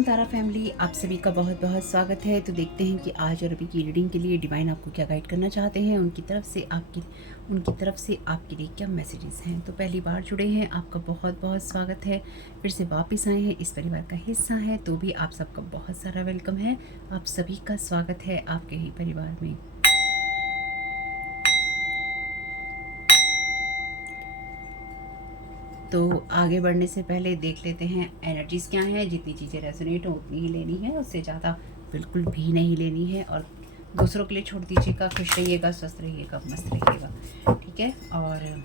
Welcome तारा family, आप सभी का बहुत बहुत स्वागत है। तो देखते हैं कि आज और अभी की रीडिंग के लिए डिवाइन आपको क्या गाइड करना चाहते हैं, उनकी तरफ से आपके लिए क्या मैसेजेस हैं। तो पहली बार जुड़े हैं, आपका बहुत बहुत स्वागत है। फिर से वापस आए हैं, इस परिवार का हिस्सा है, तो भी आप सबका बहुत सारा वेलकम है। आप सभी का स्वागत है आपके ही परिवार में। तो आगे बढ़ने से पहले देख लेते हैं एनर्जीज़ क्या हैं। जितनी चीज़ें रेजोनेट हो उतनी ही लेनी है, उससे ज़्यादा बिल्कुल भी नहीं लेनी है। और दूसरों के लिए छोड़ दीजिएगा। खुश रहिएगा, स्वस्थ रहिएगा, मस्त रहिएगा, ठीक है। और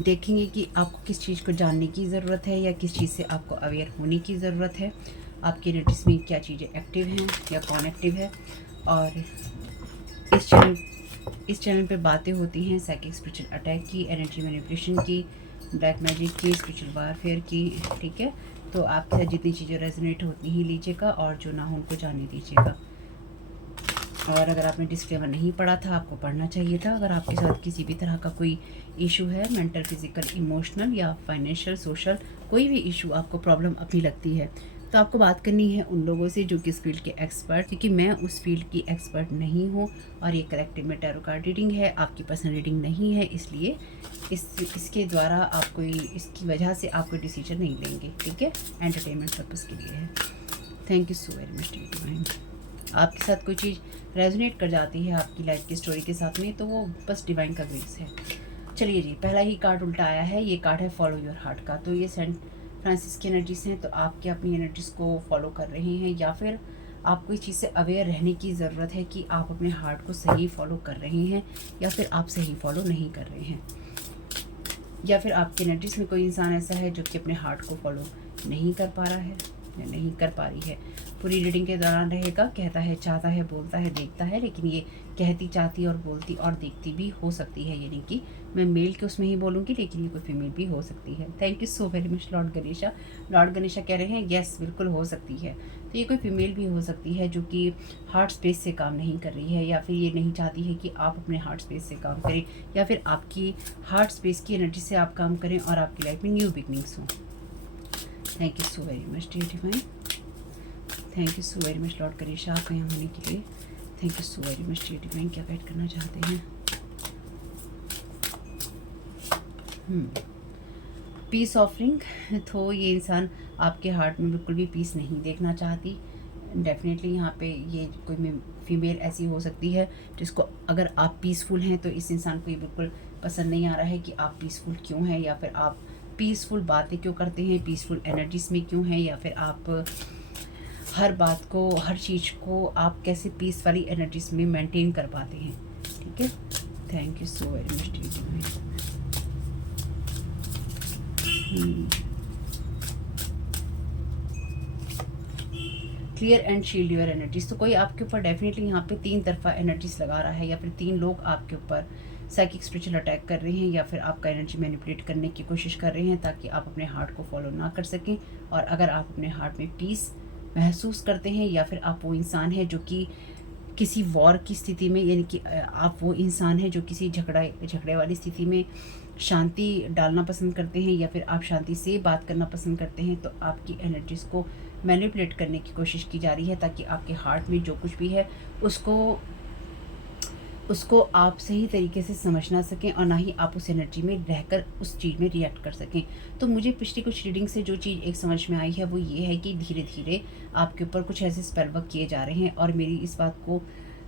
देखेंगे कि आपको किस चीज़ को जानने की ज़रूरत है या किस चीज़ से आपको अवेयर होने की ज़रूरत है। आपकी एनर्जीज़ में क्या चीज़ें एक्टिव हैं या कौन एक्टिव है। और इस चैनल पे बातें होती हैं साइकिक स्पिरिचुअल अटैक की, एनर्जी मैनिपुलेशन की, ब्लैक मैजिक की, स्पिरिचुअल वारफेयर की, ठीक है। तो आपके साथ जितनी चीज़ें रेजोनेट हो उतनी ही लीजिएगा और जो ना हो उनको जाने दीजिएगा। और अगर आपने डिस्क्लेमर नहीं पढ़ा था, आपको पढ़ना चाहिए था। अगर आपके साथ किसी भी तरह का कोई इशू है, मेंटल, फिजिकल, इमोशनल या फाइनेंशियल, सोशल, कोई भी इशू आपको प्रॉब्लम अपनी लगती है, तो आपको बात करनी है उन लोगों से जो कि इस फील्ड के एक्सपर्ट, क्योंकि मैं उस फील्ड की एक्सपर्ट नहीं हूँ। और ये कलेक्टिव में टैरो कार्ड रीडिंग है, आपकी पर्सनल रीडिंग नहीं है, इसलिए इसके द्वारा आप कोई, इसकी वजह से आप कोई डिसीजन नहीं लेंगे, ठीक है। एंटरटेनमेंट पर्पज़ के लिए है। Thank you so very much divine. आपके साथ कोई चीज़ रेजोनेट कर जाती है आपकी लाइफ की स्टोरी के साथ में, तो वो बस डिवाइन का ग्रेस है। चलिए जी, पहला ही कार्ड उल्टा आया है। ये कार्ड है फॉलो योर हार्ट का। तो ये सेंट फ्रांसिस की एनर्जीज हैं। तो आप क्या अपनी एनर्जीज को फॉलो कर रहे हैं या फिर आपको इस चीज़ से अवेयर रहने की ज़रूरत है कि आप अपने हार्ट को सही फॉलो कर रहे हैं या फिर आप सही फॉलो नहीं कर रहे हैं। या फिर आपकी एनर्जीज में कोई इंसान ऐसा है जो कि अपने हार्ट को फॉलो नहीं कर पा रहा है या नहीं कर पा रही है। पूरी रीडिंग के दौरान रहेगा, कहता है, चाहता है, बोलता है, देखता है, लेकिन ये कहती, चाहती और बोलती और देखती भी हो सकती है। यानी कि मैं मेल के उसमें ही बोलूँगी, लेकिन ये कोई फीमेल भी हो सकती है। Thank you so very much lord Ganesha. Lord Ganesha कह रहे हैं यस, बिल्कुल हो सकती है। तो ये कोई फीमेल भी हो सकती है जो कि हार्ट स्पेस से काम नहीं कर रही है, या फिर ये नहीं चाहती है कि आप अपने हार्ट स्पेस से काम करें, या फिर आपकी हार्ट स्पेस की एनर्जी से आप काम करें और आपकी लाइफ में न्यू बिगनिंग्स हों। Thank you so very much dear divine. Thank you so very much lord Ganesha, आपके यहाँ होने के लिए। Thank you so very much dear divine. क्या गाइड करना चाहते हैं? Peace offering. तो ये इंसान आपके हार्ट में बिल्कुल भी पीस नहीं देखना चाहती। डेफिनेटली यहाँ पे ये कोई फीमेल ऐसी हो सकती है जिसको, अगर आप पीसफुल हैं तो इस इंसान को ये बिल्कुल पसंद नहीं आ रहा है कि आप पीसफुल क्यों हैं, या फिर आप पीसफुल बातें क्यों करते हैं, पीसफुल एनर्जीज में क्यों हैं, या फिर आप हर बात को, हर चीज़ को आप कैसे पीस वाली एनर्जीज में मेंटेन कर पाते हैं, ठीक है। Thank you so very much dear. Clear and shield your energies. तो कोई आपके ऊपर डेफिनेटली यहाँ पे तीन तरफा एनर्जीज लगा रहा है, या फिर तीन लोग आपके ऊपर साइकिक स्पिरिचुअल अटैक कर रहे हैं, या फिर आपका एनर्जी मैनिपुलेट करने की कोशिश कर रहे हैं ताकि आप अपने हार्ट को फॉलो ना कर सकें। और अगर आप अपने हार्ट में पीस महसूस करते हैं, या फिर आप वो इंसान है जो कि किसी वॉर की स्थिति में, यानी कि आप वो इंसान है जो किसी झगड़े वाली स्थिति में शांति डालना पसंद करते हैं, या फिर आप शांति से बात करना पसंद करते हैं, तो आपकी एनर्जीज को मैनिपुलेट करने की कोशिश की जा रही है ताकि आपके हार्ट में जो कुछ भी है उसको आप सही तरीके से समझ ना सकें, और ना ही आप उस एनर्जी में रहकर उस चीज़ में रिएक्ट कर सकें। तो मुझे पिछली कुछ रीडिंग से जो चीज़ एक समझ में आई है वो ये है कि धीरे धीरे आपके ऊपर कुछ ऐसे स्पेल वर्क किए जा रहे हैं, और मेरी इस बात को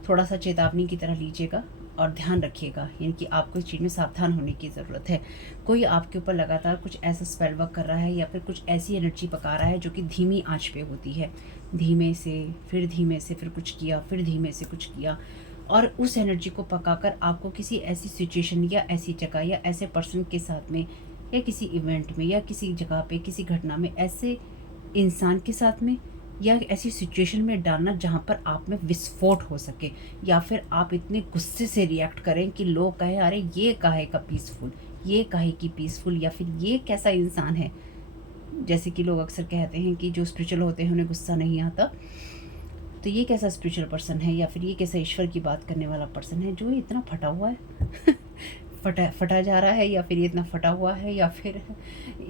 थोड़ा सा चेतावनी की तरह लीजिएगा और ध्यान रखिएगा। यानी कि आपको इस चीज़ में सावधान होने की ज़रूरत है। कोई आपके ऊपर लगातार कुछ ऐसा स्पेल वर्क कर रहा है, या फिर कुछ ऐसी एनर्जी पका रहा है जो कि धीमी आंच पे होती है। धीमे से फिर कुछ किया, फिर धीमे से कुछ किया, और उस एनर्जी को पकाकर आपको किसी ऐसी सिचुएशन या ऐसी जगह या ऐसे पर्सन के साथ में, या किसी इवेंट में, या किसी जगह पे, किसी घटना में, ऐसे इंसान के साथ में या ऐसी सिचुएशन में डालना जहाँ पर आप में विस्फोट हो सके, या फिर आप इतने गुस्से से रिएक्ट करें कि लोग कहें अरे ये काहे का पीसफुल, ये काहे की पीसफुल, या फिर ये कैसा इंसान है। जैसे कि लोग अक्सर कहते हैं कि जो स्पिरिचुअल होते हैं उन्हें गुस्सा नहीं आता, तो ये कैसा स्पिरिचुअल पर्सन है, या फिर ये कैसा ईश्वर की बात करने वाला पर्सन है जो इतना फटा हुआ है। फटा जा रहा है, या फिर ये इतना फटा हुआ है, या फिर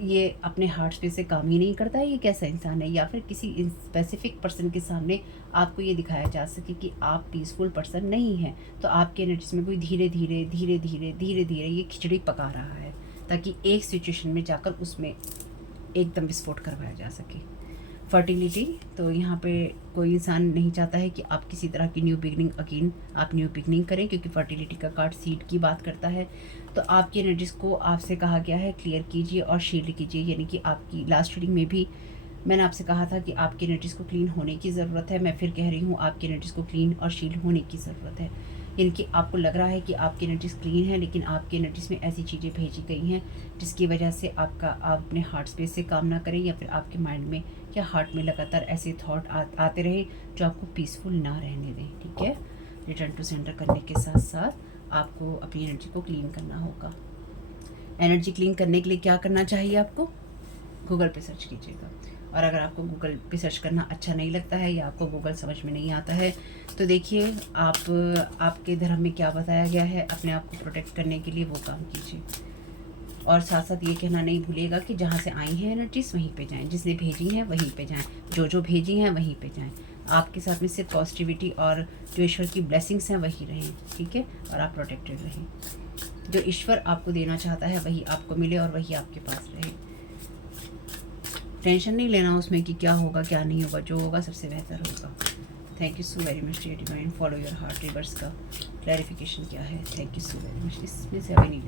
ये अपने हार्ट स्पेस से काम ही नहीं करता है, ये कैसा इंसान है, या फिर किसी स्पेसिफिक पर्सन के सामने आपको ये दिखाया जा सके कि आप पीसफुल पर्सन नहीं हैं, तो आपके एनर्जीज में कोई धीरे धीरे धीरे धीरे धीरे धीरे ये खिचड़ी पका रहा है, ताकि एक सिचुएशन में जाकर उसमें एकदम विस्फोट करवाया जा सके। फर्टिलिटी, तो यहाँ पे कोई इंसान नहीं चाहता है कि आप किसी तरह की न्यू बिगनिंग अगेन आप न्यू बिगनिंग करें, क्योंकि फर्टिलिटी का कार्ड सीड की बात करता है। तो आपकी एनर्जीज को आपसे कहा गया है क्लियर कीजिए और शील्ड कीजिए, यानी कि आपकी लास्ट रीडिंग में भी मैंने आपसे कहा था कि आपकी एनर्जीज को क्लीन होने की ज़रूरत है। मैं फिर कह रही हूँ, आपकी एनर्जीज को क्लीन और शील्ड होने की ज़रूरत है। यानी कि आपको लग रहा है कि आपकी एनर्जीज क्लीन है, लेकिन आपकी एनर्जीज में ऐसी चीज़ें भेजी गई हैं जिसकी वजह से आप अपने हार्ट स्पेस से काम ना करें, या फिर आपके माइंड में या हार्ट में लगातार ऐसे थॉट आते रहे जो आपको पीसफुल ना रहने दें। ठीक है, रिटर्न टू सेंटर करने के साथ साथ आपको अपनी एनर्जी को क्लीन करना होगा। एनर्जी क्लीन करने के लिए क्या करना चाहिए आपको? गूगल पे सर्च कीजिएगा। और अगर आपको गूगल पे सर्च करना अच्छा नहीं लगता है, या आपको गूगल समझ में नहीं आता है, तो देखिए आपके धर्म में क्या बताया गया है, अपने आप को प्रोटेक्ट करने के लिए वो काम कीजिए। और साथ साथ ये कहना नहीं भूलिएगा कि जहाँ से आई हैं एनर्जीज वहीं पे जाएं, जिसने भेजी हैं वहीं पे जाएं, जो भेजी हैं वहीं पे जाएं। आपके साथ में सिर्फ पॉजिटिविटी और जो ईश्वर की ब्लेसिंग्स हैं वही रहें। ठीक है, और आप प्रोटेक्टेड रहें। जो ईश्वर आपको देना चाहता है वही आपको मिले और वही आपके पास रहे। टेंशन नहीं लेना उसमें कि क्या होगा क्या नहीं होगा, जो होगा सबसे बेहतर होगा। Thank you so very much dear divine. Follow your heart. Reverse का क्लैरिफिकेशन क्या है? Thank you so very much. इसमें से अभी नहीं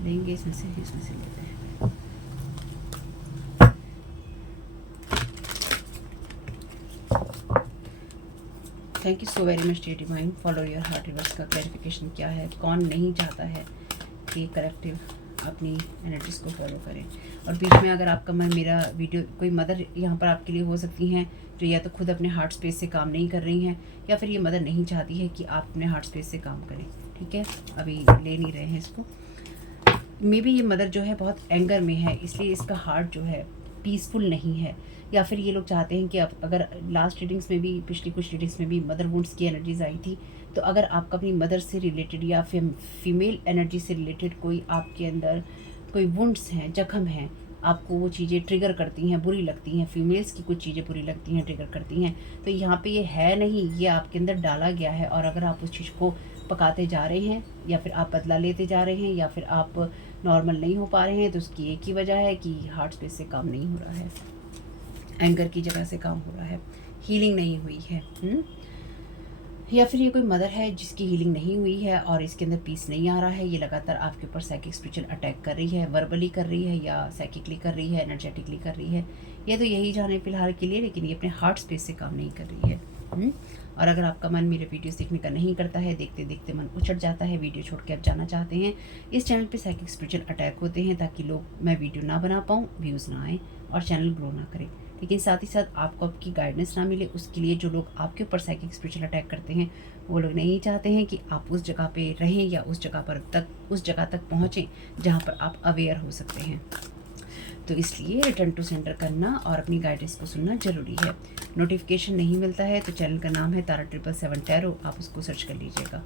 लेंगे, इसमें से लेते हैं। Thank you so very much dear divine. Follow your heart. Reverse का क्लैरिफिकेशन क्या है? कौन नहीं चाहता है कि कलेक्टिव अपनी एनर्जीज को फॉलो करें? और बीच में अगर आपका मन, मेरा वीडियो, कोई मदर यहाँ पर आपके लिए हो सकती हैं जो या तो खुद अपने हार्ट स्पेस से काम नहीं कर रही हैं, या फिर ये मदर नहीं चाहती है कि आप अपने हार्ट स्पेस से काम करें। ठीक है, अभी ले नहीं रहे हैं इसको। मे बी ये मदर जो है बहुत एंगर में है, इसलिए इसका हार्ट जो है पीसफुल नहीं है। या फिर ये लोग चाहते हैं कि आप, अगर लास्ट रीडिंग्स में भी, पिछली कुछ रीडिंग्स में भी मदर वुंड्स की एनर्जीज आई थी, तो अगर आपका अपनी मदर से रिलेटेड या फीमेल एनर्जी से रिलेटेड कोई आपके अंदर कोई वुंड्स हैं, जख्म हैं, आपको वो चीज़ें ट्रिगर करती हैं, बुरी लगती हैं, फीमेल्स की कुछ चीज़ें बुरी लगती हैं, ट्रिगर करती हैं, तो यहाँ पे ये है नहीं, ये आपके अंदर डाला गया है। और अगर आप उस चीज़ को पकाते जा रहे हैं, या फिर आप बदला लेते जा रहे हैं, या फिर आप नॉर्मल नहीं हो पा रहे हैं, तो उसकी एक ही वजह है कि हार्ट स्पेस से काम नहीं हो रहा है, एंगर की जगह से काम हो रहा है, हीलिंग नहीं हुई है। या फिर ये कोई मदर है जिसकी हीलिंग नहीं हुई है और इसके अंदर पीस नहीं आ रहा है, ये लगातार आपके ऊपर साइकिक स्पिरिचुअल अटैक कर रही है, वर्बली कर रही है या साइकिकली कर रही है, एनर्जेटिकली कर रही है, ये तो यही जाने फिलहाल के लिए, लेकिन ये अपने हार्ट स्पेस से काम नहीं कर रही है। और अगर आपका मन मेरे वीडियोस देखने का नहीं करता है, देखते देखते मन उछट जाता है, वीडियो छोड़ के आप जाना चाहते हैं, इस चैनल पे साइकिक स्पिरिचुअल अटैक होते हैं ताकि लोग, मैं वीडियो ना बना पाऊँ, व्यूज़ ना आए और चैनल ग्रो ना करे, लेकिन साथ ही साथ आपको आपकी गाइडेंस ना मिले। उसके लिए जो लोग आपके ऊपर साइकिक स्पिरिचुअल अटैक करते हैं, वो लोग नहीं चाहते हैं कि आप उस जगह पे रहें या उस जगह तक पहुँचें जहाँ पर आप अवेयर हो सकते हैं। तो इसलिए रिटर्न टू सेंटर करना और अपनी गाइडेंस को सुनना ज़रूरी है। नोटिफिकेशन नहीं मिलता है तो चैनल का नाम है तारा 777 टैरो, आप उसको सर्च कर लीजिएगा।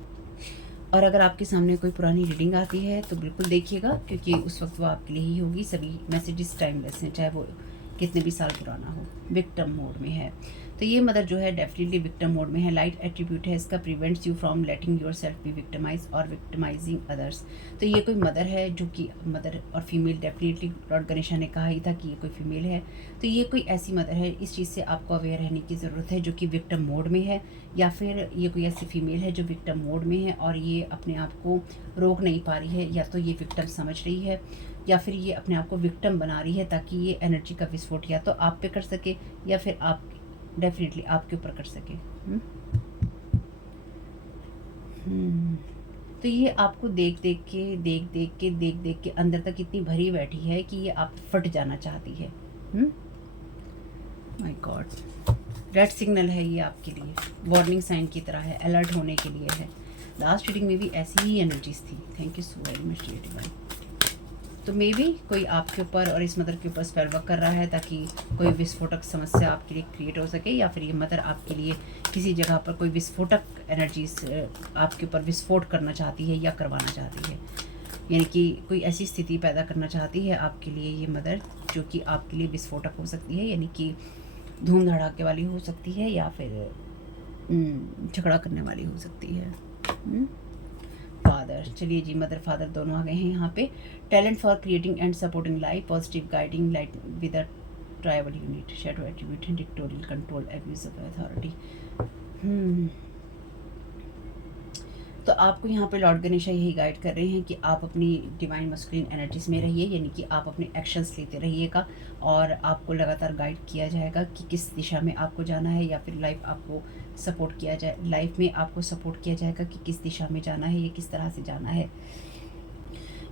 और अगर आपके सामने कोई पुरानी रीडिंग आती है तो बिल्कुल देखिएगा, क्योंकि उस वक्त वो आपके लिए ही होगी। सभी मैसेजेस टाइमलेस हैं, चाहे वो कितने भी साल पुराना हो। विक्टिम मोड में है, तो ये मदर जो है डेफिनेटली विक्टिम मोड में है। लाइट एट्रीब्यूट है इसका, prevents you from letting your self be victimize और विक्टिमाइजिंग अदर्स। तो ये कोई मदर है जो कि, मदर और फीमेल, डेफिनेटली लॉर्ड गणेशा ने कहा ही था कि ये कोई फीमेल है, तो ये कोई ऐसी मदर है, इस चीज़ से आपको अवेयर रहने की ज़रूरत है, जो कि विक्टिम मोड में है, या फिर ये कोई ऐसी फीमेल है जो विक्टिम मोड में है और ये अपने आप को रोक नहीं पा रही है, या तो ये विक्टिम समझ रही है या फिर ये अपने आप को विक्टिम बना रही है ताकि ये एनर्जी का विस्फोट या तो आप पे कर सके या फिर आप डेफिनेटली आपके ऊपर कर सके। तो ये आपको देख देख के अंदर तक इतनी भरी बैठी है कि ये आप फट जाना चाहती है। माय गॉड, रेड सिग्नल है ये आपके लिए, वार्निंग साइन की तरह है, अलर्ट होने के लिए है। लास्ट रीडिंग में भी ऐसी ही एनर्जीज थी। Thank you so very much dear divine. तो मे बी कोई आपके ऊपर और इस मदर के ऊपर स्पेल वर्क कर रहा है ताकि कोई विस्फोटक समस्या आपके लिए क्रिएट हो सके, या फिर ये मदर आपके लिए किसी जगह पर कोई विस्फोटक एनर्जीज आपके ऊपर विस्फोट करना चाहती है या करवाना चाहती है। यानी कि कोई ऐसी स्थिति पैदा करना चाहती है आपके लिए ये मदर, जो कि आपके लिए विस्फोटक हो सकती है, यानी कि धूम धड़ाके वाली हो सकती है, या फिर झगड़ा करने वाली हो सकती है। फादर, चलिए जी, मदर फादर दोनों आ गए हैं यहाँ पे। Talent for creating and supporting life, positive guiding light with a tribal unit, shadow attribute, dictatorial control, abuse of authority. तो आपको यहाँ पे लॉर्ड गणेशा यही गाइड कर रहे हैं कि आप अपनी डिवाइन मस्कुलिन एनर्जीज में रहिए, यानी कि आप अपने एक्शंस लेते रहिएगा और आपको लगातार गाइड किया जाएगा कि किस दिशा में आपको जाना है, या फिर लाइफ में आपको सपोर्ट किया जाएगा कि किस दिशा में जाना है, या किस तरह से जाना है।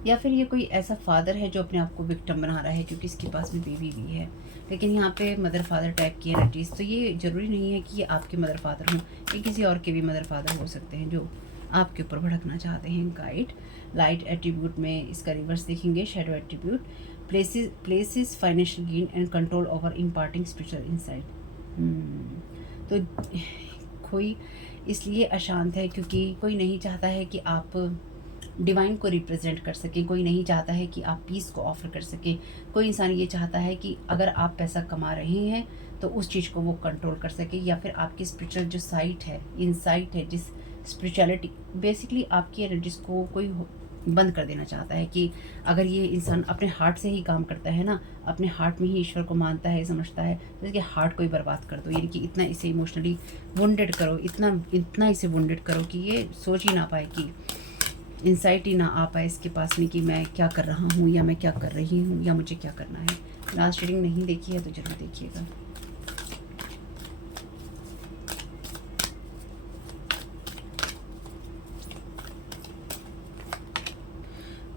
या फिर ये कोई ऐसा फादर है जो अपने आप को विक्टिम बना रहा है क्योंकि इसके पास में बेबी भी है, लेकिन यहाँ पे मदर फादर टाइप की एनर्जीज। तो ये ज़रूरी नहीं है कि ये आपके मदर फादर हों, ये किसी और के भी मदर फादर हो सकते हैं जो आपके ऊपर भड़कना चाहते हैं। गाइड लाइट एट्रीब्यूट में इसका रिवर्स देखेंगे, shadow attribute, places financial gain and control over imparting spiritual insight. तो कोई इसलिए अशांत है क्योंकि कोई नहीं चाहता है कि आप डिवाइन को रिप्रेजेंट कर सकें, कोई नहीं चाहता है कि आप पीस को ऑफर कर सकें। कोई इंसान ये चाहता है कि अगर आप पैसा कमा रहे हैं तो उस चीज़ को वो कंट्रोल कर सके, या फिर आपकी स्पिरिचुअल जो साइट है, इनसाइट है, जिस स्पिरिचुअलिटी बेसिकली आपकी एनर्जीज को कोई बंद कर देना चाहता है कि अगर ये इंसान अपने हार्ट से ही काम करता है ना, अपने हार्ट में ही ईश्वर को मानता है, समझता है, तो इसके हार्ट को ही बर्बाद कर दो, यानी कि इतना इसे इमोशनली वुंडेड करो, इतना इसे वुंडेड करो कि ये सोच ही ना पाए, कि इंसाइट ही ना आ पाए इसके पास में कि मैं क्या कर रहा हूँ, या मैं क्या कर रही हूँ, या मुझे क्या करना है। लास्ट रीडिंग नहीं देखी है तो जरूर देखिएगा।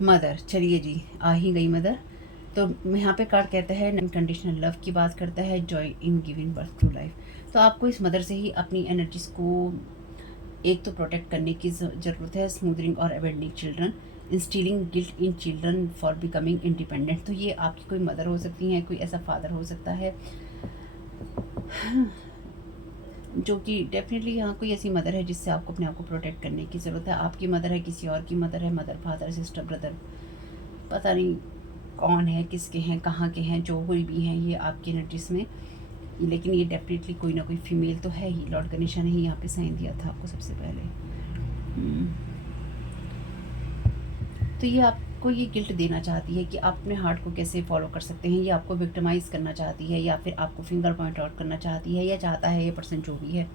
मदर, चलिए जी, आ ही गई मदर। तो यहाँ पे कार्ड कहता है अनकंडीशनल लव की बात करता है, joy in giving birth to life. तो आपको इस मदर से ही अपनी एनर्जीज को एक तो प्रोटेक्ट करने की ज़रूरत है, स्मूदरिंग और avoiding children, instilling guilt in children for becoming independent. तो ये आपकी कोई मदर हो सकती हैं, कोई ऐसा फादर हो सकता है जो कि डेफिनेटली यहाँ कोई ऐसी मदर है जिससे आपको अपने आप को प्रोटेक्ट करने की ज़रूरत है। आपकी मदर है, किसी और की मदर है, मदर फादर सिस्टर ब्रदर, पता नहीं कौन है, किसके हैं, कहाँ के हैं, जो कोई भी हैं ये आपकी एनर्जीज में, लेकिन ये डेफिनेटली कोई ना कोई फीमेल तो है ही। लॉर्ड गणेशा ने ही यहाँ पे साइन दिया था आपको सबसे पहले। तो ये आपको ये गिल्ट देना चाहती है कि आप अपने हार्ट को कैसे फॉलो कर सकते हैं, ये आपको विक्टिमाइज करना चाहती है, या फिर आपको फिंगर पॉइंट आउट करना चाहती है, या चाहता है ये पर्सन जो भी है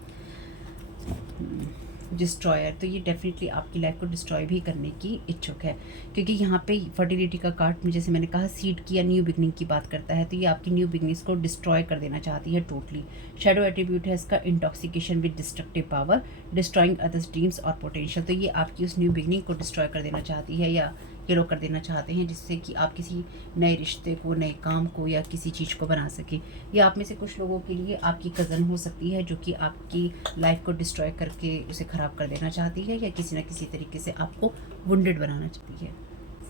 डिस्ट्रॉयर। तो ये डेफिनेटली आपकी लाइफ को डिस्ट्रॉय भी करने की इच्छुक है, क्योंकि यहाँ पे फर्टिलिटी का कार्ड में जैसे मैंने कहा सीड की या न्यू बिगनिंग की बात करता है, तो ये आपकी न्यू बिगनिंग्स को डिस्ट्रॉय कर देना चाहती है टोटली। शैडो एट्रीब्यूट है इसका intoxication with destructive power, destroying others dreams और पोटेंशियल। तो ये आपकी उस न्यू बिगनिंग को डिस्ट्रॉय कर देना चाहती है, या ये लोग कर देना चाहते हैं, जिससे कि आप किसी नए रिश्ते को, नए काम को, या किसी चीज़ को बना सके। या आप में से कुछ लोगों के लिए आपकी कज़न हो सकती है जो कि आपकी लाइफ को डिस्ट्रॉय करके उसे ख़राब कर देना चाहती है, या किसी न किसी तरीके से आपको वुंडेड बनाना चाहती है।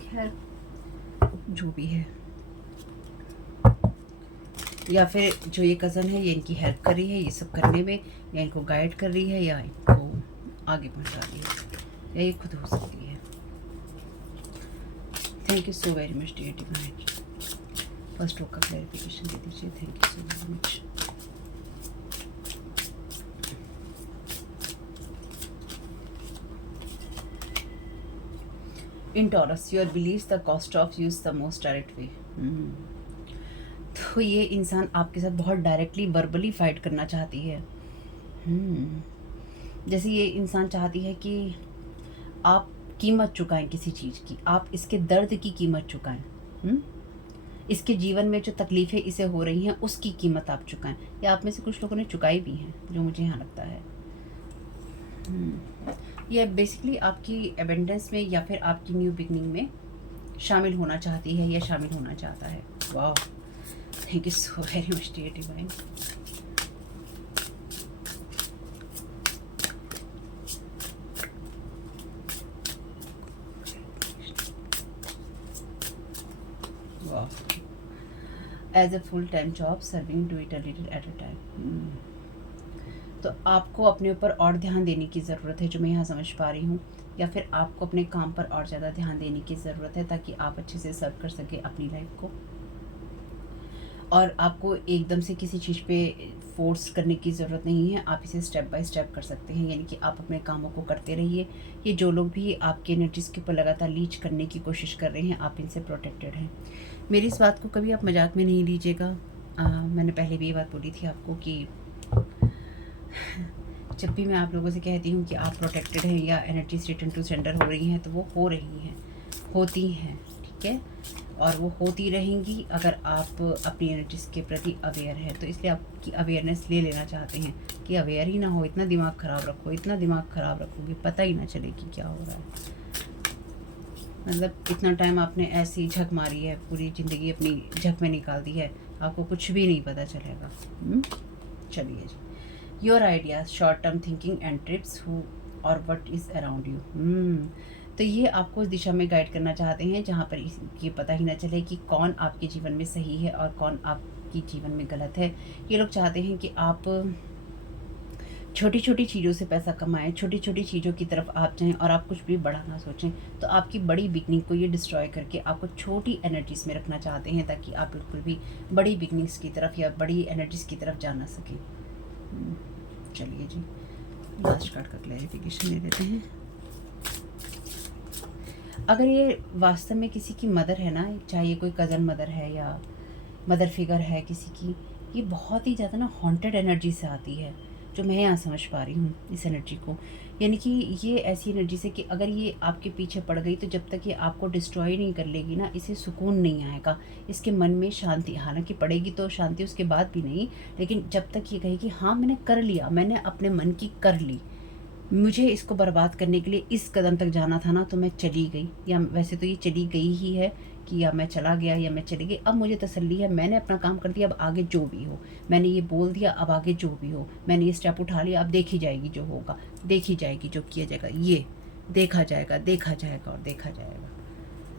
खैर जो भी है, या फिर जो ये कज़न है ये इनकी हेल्प कर रही है ये सब करने में, या इनको गाइड कर रही है, या इनको आगे पहुंचा रही है, या ये खुद हो सकती है। Thank you so very much dear divine. First रोक का क्लैरिफिकेशन दे दीजिए। Thank you so very much. In Taurus your beliefs the cost of use the most direct way. तो ये इंसान आपके साथ बहुत डायरेक्टली वर्बली फाइट करना चाहती है। जैसे ये इंसान चाहती है कि आप कीमत चुकाएं किसी चीज़ की, आप इसके दर्द की कीमत चुकाएं, इसके जीवन में जो तकलीफ़ें इसे हो रही हैं उसकी कीमत आप चुकाएं, या आप में से कुछ लोगों ने चुकाई भी हैं, जो मुझे यहाँ लगता है। यह बेसिकली आपकी एबेंडेंस में या फिर आपकी न्यू बिगनिंग में शामिल होना चाहती है, या शामिल होना चाहता है। वाह, thank you so very much dear divine. As a full time job serving, do it a little at a time. तो आपको अपने ऊपर और ध्यान देने की ज़रूरत है, जो मैं यहाँ समझ पा रही हूँ। या फिर आपको अपने काम पर और ज़्यादा ध्यान देने की ज़रूरत है ताकि आप अच्छे से सर्व कर सकें अपनी लाइफ को। और आपको एकदम से किसी चीज़ पे फ़ोर्स करने की ज़रूरत नहीं है, आप इसे स्टेप बाय स्टेप कर सकते हैं, यानी कि आप अपने कामों को करते रहिए। ये जो लोग भी आपके एनर्जीज़ के ऊपर लगातार लीच करने की कोशिश कर रहे हैं, आप इनसे प्रोटेक्टेड हैं। मेरी इस बात को कभी आप मजाक में नहीं लीजिएगा। मैंने पहले भी ये बात बोली थी आपको कि जब भी मैं आप लोगों से कहती हूँ कि आप प्रोटेक्टेड हैं या एनर्जीज रिटर्न टू सेंडर हो रही हैं, तो वो हो रही हैं, होती हैं, ठीक है, और वो होती रहेंगी अगर आप अपनी एनर्जीज के प्रति अवेयर हैं। तो इसलिए आपकी अवेयरनेस ले लेना चाहते हैं कि अवेयर ही ना हो, इतना दिमाग ख़राब रखो, इतना दिमाग ख़राब रखोगे पता ही ना चले कि क्या हो रहा है। मतलब इतना टाइम आपने ऐसी झक मारी है, पूरी ज़िंदगी अपनी झक में निकाल दी है, आपको कुछ भी नहीं पता चलेगा। चलिए जी, your ideas, short term thinking and trips, who और व्हाट इज़ अराउंड यू। तो ये आपको उस दिशा में गाइड करना चाहते हैं जहाँ पर ये पता ही ना चले कि कौन आपके जीवन में सही है और कौन आपके जीवन में गलत है। ये लोग चाहते हैं कि आप छोटी छोटी चीज़ों से पैसा कमाएं, छोटी छोटी चीज़ों की तरफ आप जाएं और आप कुछ भी बड़ा ना सोचें। तो आपकी बड़ी बिगनिंग को ये डिस्ट्रॉय करके आपको छोटी एनर्जीज़ में रखना चाहते हैं ताकि आप बिल्कुल भी बड़ी बिगनिंग्स की तरफ या बड़ी एनर्जीज़ की तरफ जा ना सकें। चलिए जी, लास्ट कार्ड का क्लैरिफिकेशन ले लेते हैं। अगर ये वास्तव में किसी की मदर है ना, चाहे ये कोई कज़न मदर है या मदर फिगर है किसी की, ये बहुत ही ज़्यादा ना हॉन्टेड एनर्जी से आती है, जो मैं यहाँ समझ पा रही हूँ इस एनर्जी को। यानी कि ये ऐसी एनर्जी से कि अगर ये आपके पीछे पड़ गई तो जब तक ये आपको डिस्ट्रॉय नहीं कर लेगी ना, इसे सुकून नहीं आएगा, इसके मन में शांति, हालांकि पड़ेगी तो शांति उसके बाद भी नहीं, लेकिन जब तक ये कहेगी हाँ मैंने कर लिया, मैंने अपने मन की कर ली, मुझे इसको बर्बाद करने के लिए इस कदम तक जाना था ना, तो मैं चली गई, या वैसे तो ये चली गई ही है कि या मैं चला गया या मैं चली गई, अब मुझे तसल्ली है, मैंने अपना काम कर दिया, अब आगे जो भी हो, मैंने ये बोल दिया, अब आगे जो भी हो, मैंने ये स्टेप उठा लिया, अब देखी जाएगी जो होगा, देखी जाएगी जो किया जाएगा, ये देखा जाएगा, देखा जाएगा और देखा जाएगा।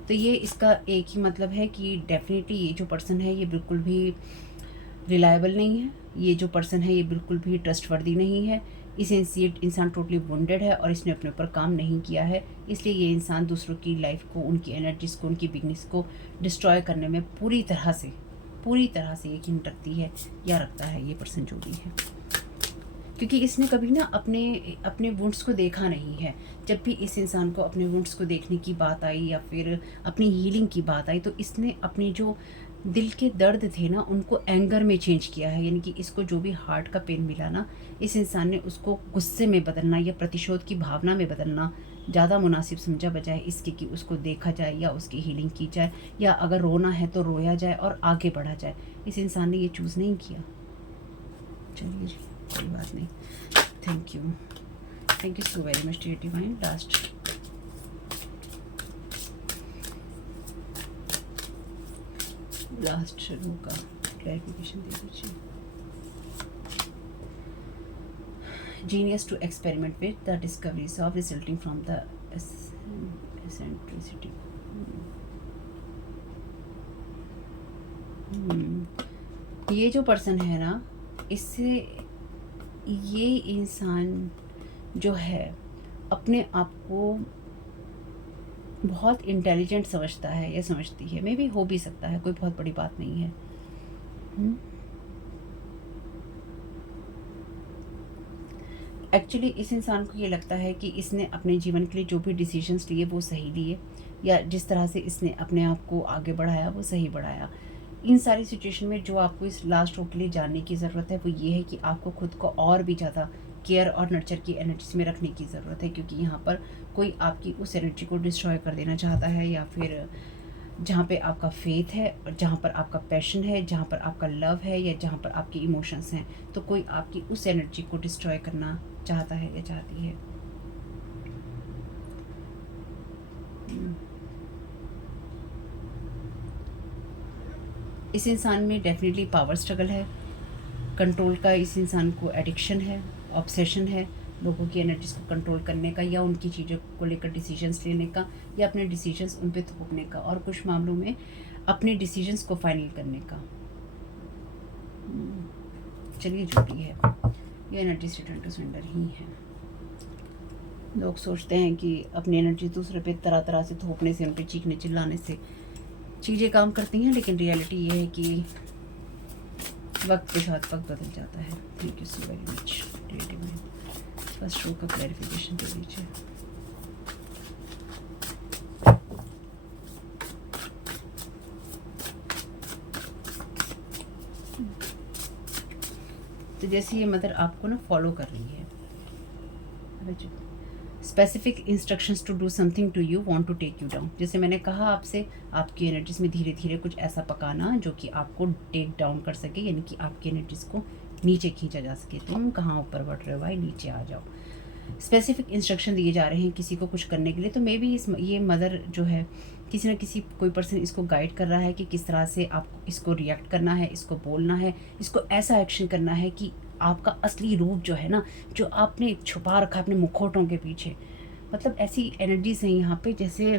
तो ये इसका एक ही मतलब है कि डेफिनेटली ये जो पर्सन है ये बिल्कुल भी रिलायबल नहीं है, ये जो पर्सन है ये बिल्कुल भी ट्रस्टवर्दी नहीं है, इस इंसान टोटली वुंडेड है और इसने अपने ऊपर काम नहीं किया है, इसलिए ये इंसान दूसरों की लाइफ को, उनकी एनर्जीज़ को, उनकी बिगनेस को डिस्ट्रॉय करने में पूरी तरह से यकीन रखती है या रखता है ये पर्सन जो भी है, क्योंकि इसने कभी ना अपने वुंड्स को देखा नहीं है। जब भी इस इंसान को अपने वुंड्स को देखने की बात आई या फिर अपनी हीलिंग की बात आई, तो इसने अपने जो दिल के दर्द थे ना, उनको एंगर में चेंज किया है। यानी कि इसको जो भी हार्ट का पेन मिला ना, इस इंसान ने उसको गुस्से में बदलना या प्रतिशोध की भावना में बदलना ज़्यादा मुनासिब समझा, बजाय इसके कि उसको देखा जाए या उसकी हीलिंग की जाए, या अगर रोना है तो रोया जाए और आगे बढ़ा जाए। इस इंसान ने ये चूज़ नहीं किया। चलिए जी, कोई बात नहीं। Thank you so very much dear divine. Last row का क्लैरिफिकेशन दे दीजिए। Genius to experiment with the discoveries of resulting from the eccentricity. ये जो पर्सन है ना, इससे ये इंसान जो है अपने आप को बहुत इंटेलिजेंट समझता है या समझती है, मे बी हो भी सकता है, कोई बहुत बड़ी बात नहीं है। एक्चुअली इस इंसान को ये लगता है कि इसने अपने जीवन के लिए जो भी डिसीजंस लिए वो सही लिए, या जिस तरह से इसने अपने आप को आगे बढ़ाया वो सही बढ़ाया। इन सारी सिचुएशन में जो आपको इस लास्ट रो के लिए जानने की ज़रूरत है वो ये है कि आपको खुद को और भी ज़्यादा केयर और नर्चर की एनर्जीज में रखने की ज़रूरत है, क्योंकि यहाँ पर कोई आपकी उस एनर्जी को डिस्ट्रॉय कर देना चाहता है, या फिर जहाँ पे आपका फेथ है और जहाँ पर आपका पैशन है, जहाँ पर आपका लव है या जहाँ पर आपके इमोशंस हैं, तो कोई आपकी उस एनर्जी को डिस्ट्रॉय करना चाहता है या चाहती है। इस इंसान में डेफिनेटली पावर स्ट्रगल है, कंट्रोल का इस इंसान को एडिक्शन है, ऑब्सेशन है लोगों की एनर्जीज को कंट्रोल करने का, या उनकी चीज़ों को लेकर डिसीजंस लेने का, या अपने डिसीजंस उन पे थोपने का, और कुछ मामलों में अपने डिसीजंस को फाइनल करने का। चलिए जो भी है, ये एनर्जीज रिटर्न टू सेंडर ही है। लोग सोचते हैं कि अपनी एनर्जी दूसरे पे तरह तरह से थोपने से, उन पे चीखने चिल्लाने से चीज़ें काम करती हैं, लेकिन रियलिटी ये है कि वक्त के साथ वक्त बदल जाता है। Thank you so very much creative mind. First row का क्लैरिफिकेशन दे दीजिए। तो जैसे ये मदर आपको ना फॉलो कर रही है, specific instructions to do something to you, want to take you down. जैसे मैंने कहा आपसे, आपकी एनर्जीज में धीरे धीरे कुछ ऐसा पकाना जो कि आपको टेक डाउन कर सके, यानी कि आपकी एनर्जीज को नीचे खींचा जा सके। तुम कहाँ ऊपर बढ़ रहे हो भाई, नीचे आ जाओ। स्पेसिफिक इंस्ट्रक्शन दिए जा रहे हैं किसी को कुछ करने के लिए। तो मे बी ये मदर जो है, किसी न किसी कोई पर्सन इसको गाइड कर रहा है कि किस तरह से आपको इसको रिएक्ट करना है, इसको बोलना है, इसको ऐसा एक्शन करना है कि आपका असली रूप जो है ना, जो आपने छुपा रखा अपने मुखौटों के पीछे, मतलब ऐसी एनर्जीज हैं यहाँ पे, जैसे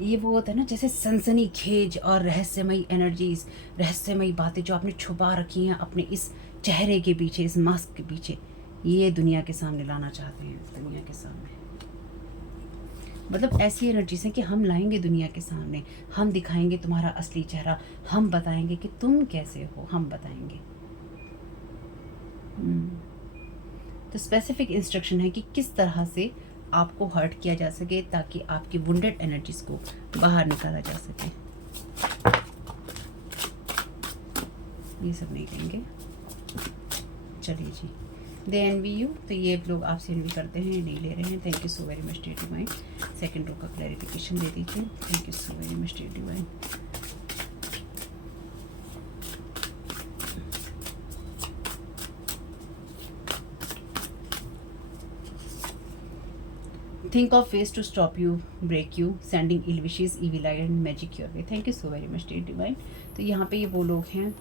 ये वो होता है ना, जैसे सनसनी खेज और रहस्यमयी एनर्जीज, रहस्यमयी बातें जो आपने छुपा रखी हैं अपने इस चेहरे के पीछे, इस मास्क के पीछे, ये दुनिया के सामने लाना चाहते हैं, दुनिया के सामने। मतलब ऐसी एनर्जीज हैं कि हम लाएंगे दुनिया के सामने, हम दिखाएंगे तुम्हारा असली चेहरा, हम बताएंगे कि तुम कैसे हो, हम बताएंगे। तो स्पेसिफिक इंस्ट्रक्शन है कि किस तरह से आपको हर्ट किया जा सके ताकि आपकी वुंडेड एनर्जीज को बाहर निकाला जा सके। ये सब नहीं करेंगे, चलिए जी। दे एनवी यू, तो ये लोग आपसे एनवी करते हैं, नहीं ले रहे हैं। Thank you so very much dear divine. Second row का क्लैरिफिकेशन दे दीजिए। Thank you so very much dear divine. Think of ways to stop you, break you, sending ill wishes, evil eye and magic your way. Thank you so very much dear divine. तो यहाँ पे ये वो लोग हैं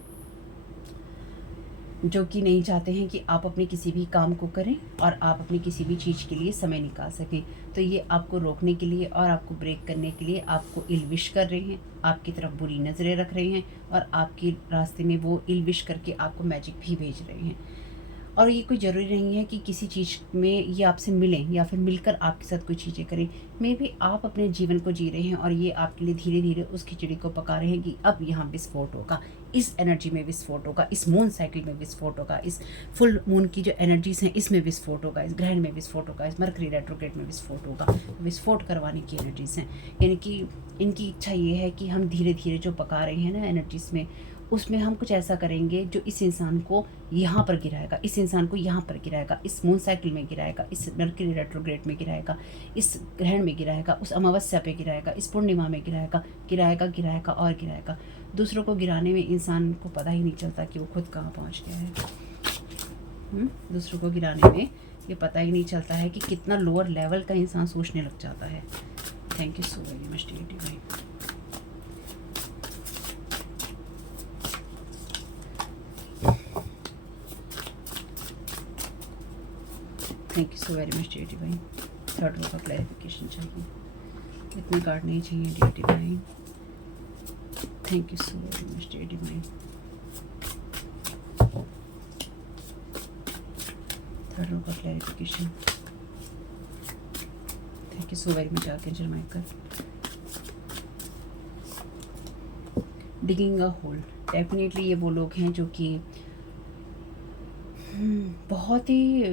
जो कि नहीं चाहते हैं कि आप अपने किसी भी काम को करें और आप अपनी किसी भी चीज़ के लिए समय निकाल सकें। तो ये आपको रोकने के लिए और आपको ब्रेक करने के लिए आपको इल विश कर रहे हैं, आपकी तरफ बुरी नज़रें रख रहे हैं, और आपके रास्ते में वो इल विश करके आपको मैजिक भी भेज रहे हैं। और ये कोई ज़रूरी नहीं है कि किसी चीज़ में ये आपसे मिलें या फिर मिलकर आपके साथ कोई चीज़ें करें। मे भी आप अपने जीवन को जी रहे हैं और ये आपके लिए धीरे धीरे उस खिचड़ी को पका रहे हैं कि अब यहाँ विस्फोट होगा, इस एनर्जी में विस्फोट होगा, इस मून साइकिल में विस्फोट होगा, इस फुल मून की जो एनर्जीज हैं इसमें विस्फोट होगा, इस ग्रहण में विस्फोट होगा, इस मरकरी रेट्रोग्रेड में विस्फोट होगा। विस्फोट करवाने की एनर्जीज हैं, यानी कि इनकी इच्छा ये है कि हम धीरे धीरे जो पका रहे हैं ना एनर्जीज में, उसमें हम कुछ ऐसा करेंगे जो इस इंसान को यहाँ पर गिराएगा, इस इंसान को यहाँ पर गिराएगा, इस मून साइकिल में गिराएगा, इस मरकरी रेट्रोग्रेड में गिराएगा, इस ग्रहण में गिराएगा, उस अमावस्या पे गिराएगा, इस पूर्णिमा में गिराएगा, गिराएगा गिराएगा और गिराएगा। दूसरों को गिराने में इंसान को पता ही नहीं चलता कि वो खुद कहाँ पहुँच गया है। दूसरों को गिराने में ये पता ही नहीं चलता है कि कितना लोअर लेवल का इंसान सोचने लग जाता है। Thank you so very much dear divine. Thank you so very much dear divine. Third row का क्लैरिफिकेशन चाहिए, इतने कार्ड नहीं चाहिए dear divine. Thank you so very much dear divine. Third row का clarification. Thank you so very much archangel Michael. Digging a hole, definitely ये वो लोग हैं जो कि बहुत ही,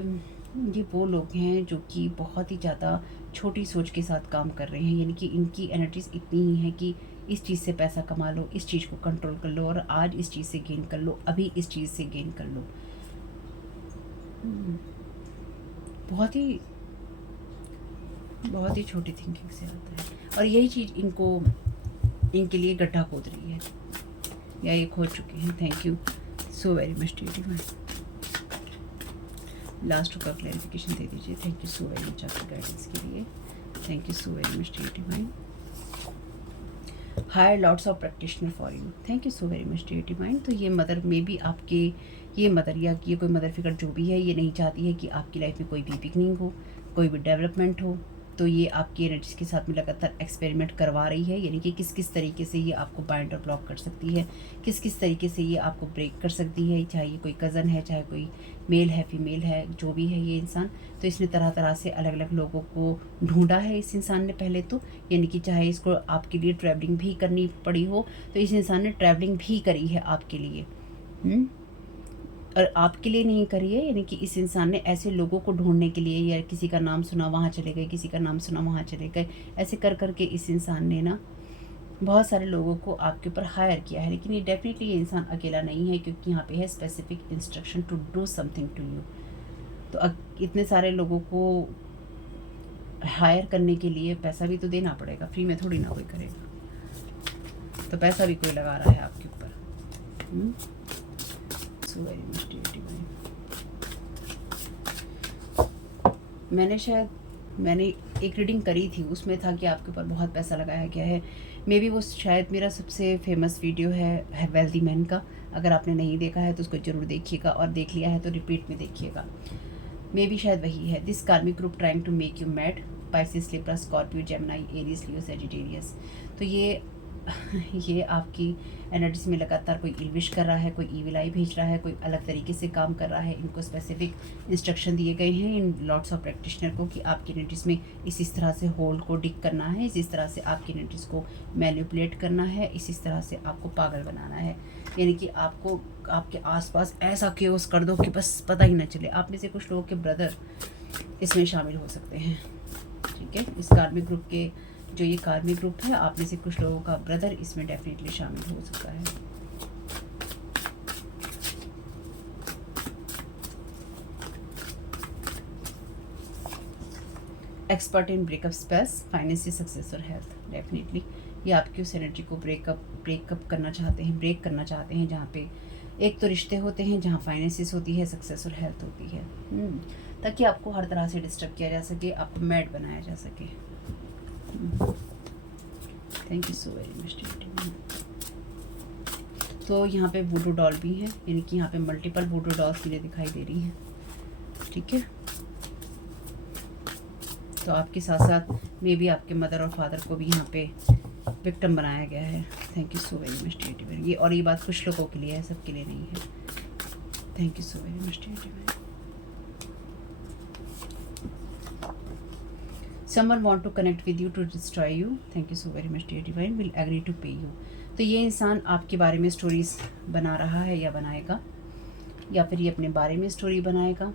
ये वो लोग हैं जो कि बहुत ही ज़्यादा छोटी सोच के साथ काम कर रहे हैं, यानी कि इनकी एनर्जीज इतनी ही है कि इस चीज़ से पैसा कमा लो, इस चीज़ को कंट्रोल कर लो, और आज इस चीज़ से गेन कर लो, अभी इस चीज़ से गेन कर लो। बहुत ही छोटी थिंकिंग से आता है, और यही चीज़ इनके लिए गड्ढा खोद रही है या ये खोद चुके हैं। Thank you so very much dear divine. Last का क्लैरिफिकेशन दे दीजिए। Thank you so very much आपकी गाइडेंस के लिए। Thank you so very much dear divine. Hire lots of practitioner for you. Thank you so very much dear divine. तो ये mother में भी आपके, ये मदर या ये कोई मदर फिगर जो भी है, ये नहीं चाहती है कि आपकी लाइफ में कोई भी बिगनिंग हो, कोई भी डेवलपमेंट हो। तो ये आपकी एनर्जीज के साथ में लगातार एक्सपेरिमेंट करवा रही है, यानी कि किस किस तरीके से ये आपको बाइंड और ब्लॉक कर सकती है, किस किस तरीके से ये आपको ब्रेक कर सकती है, चाहे ये कोई कज़न है, चाहे कोई मेल है, फीमेल है, जो भी है ये इंसान। तो इसने तरह तरह से अलग अलग लोगों को ढूंढा है इस इंसान ने पहले तो, यानी कि चाहे इसको आपके लिए ट्रैवलिंग भी करनी पड़ी हो, तो इस इंसान ने ट्रैवलिंग भी करी है आपके लिए। और आपके लिए नहीं करी है, यानी कि इस इंसान ने ऐसे लोगों को ढूंढने के लिए, या किसी का नाम सुना वहाँ चले गए, किसी का नाम सुना वहाँ चले गए, ऐसे कर करके इस इंसान ने ना बहुत सारे लोगों को आपके ऊपर हायर किया है। लेकिन ये डेफिनेटली ये इंसान अकेला नहीं है, क्योंकि यहाँ पे है specific instruction to do something to you. तो इतने सारे लोगों को हायर करने के लिए पैसा भी तो देना पड़ेगा, फ्री में थोड़ी ना कोई करेगा, तो पैसा भी कोई लगा रहा है आपके ऊपर। So very mysterious. मैंने एक रीडिंग करी थी, उसमें था कि आपके ऊपर बहुत पैसा लगाया गया है। मे बी वो शायद मेरा सबसे फेमस वीडियो है वेल्दी मैन का। अगर आपने नहीं देखा है तो उसको ज़रूर देखिएगा, और देख लिया है तो रिपीट में देखिएगा। मे बी शायद वही है। This karmic group trying to make you mad, Pisces, Libra, Scorpio, Gemini, Aries, Leo, Sagittarius. तो ये आपकी एनर्जीज में लगातार कोई इल्विश कर रहा है, कोई ईविल आई भेज रहा है, कोई अलग तरीके से काम कर रहा है। इनको स्पेसिफिक इंस्ट्रक्शन दिए गए हैं इन लॉट्स ऑफ प्रैक्टिशनर को कि आपकी एनर्जीज में इस तरह से होल को डिक करना है, इस तरह से आपकी एनर्जीज को मैनिपुलेट करना है, इस तरह से आपको पागल बनाना है। यानी कि आपको आपके आसपास ऐसा केओस कर दो कि बस पता ही ना चले। आप में से कुछ लोगों के ब्रदर इसमें शामिल हो सकते हैं, ठीक है। इस कार्मिक ग्रुप के जो ये कार्मिक ग्रुप है, आप में से कुछ लोगों का ब्रदर इसमें डेफिनेटली शामिल हो सकता है। Expert in breakup spells, financial success और हेल्थ। डेफिनेटली ये आपकी उस एनर्जी को ब्रेकअप करना चाहते हैं, ब्रेक करना चाहते हैं, जहाँ पे एक तो रिश्ते होते हैं, जहाँ फाइनेंसिस होती है, सक्सेस और हेल्थ होती है, ताकि आपको हर तरह से डिस्टर्ब किया जा सके, आपको मैड बनाया जा सके। Thank you so very much. तो यहाँ पे वुडू डॉल भी है, यानी कि यहाँ पे मल्टीपल वुडू डॉल्स मुझे दिखाई दे रही हैं, ठीक है। तो आपके साथ साथ मे बी आपके मदर और फादर को भी यहाँ पे विक्टिम बनाया गया है। Thank you so very much. ये और ये बात कुछ लोगों के लिए है, सबके लिए नहीं है। Thank you so very much. Someone want to connect with you to destroy you. Thank you so very much dear divine. Will agree to pay you. तो ये इंसान आपके बारे में स्टोरीज बना रहा है या बनाएगा, या फिर ये अपने बारे में स्टोरी बनाएगा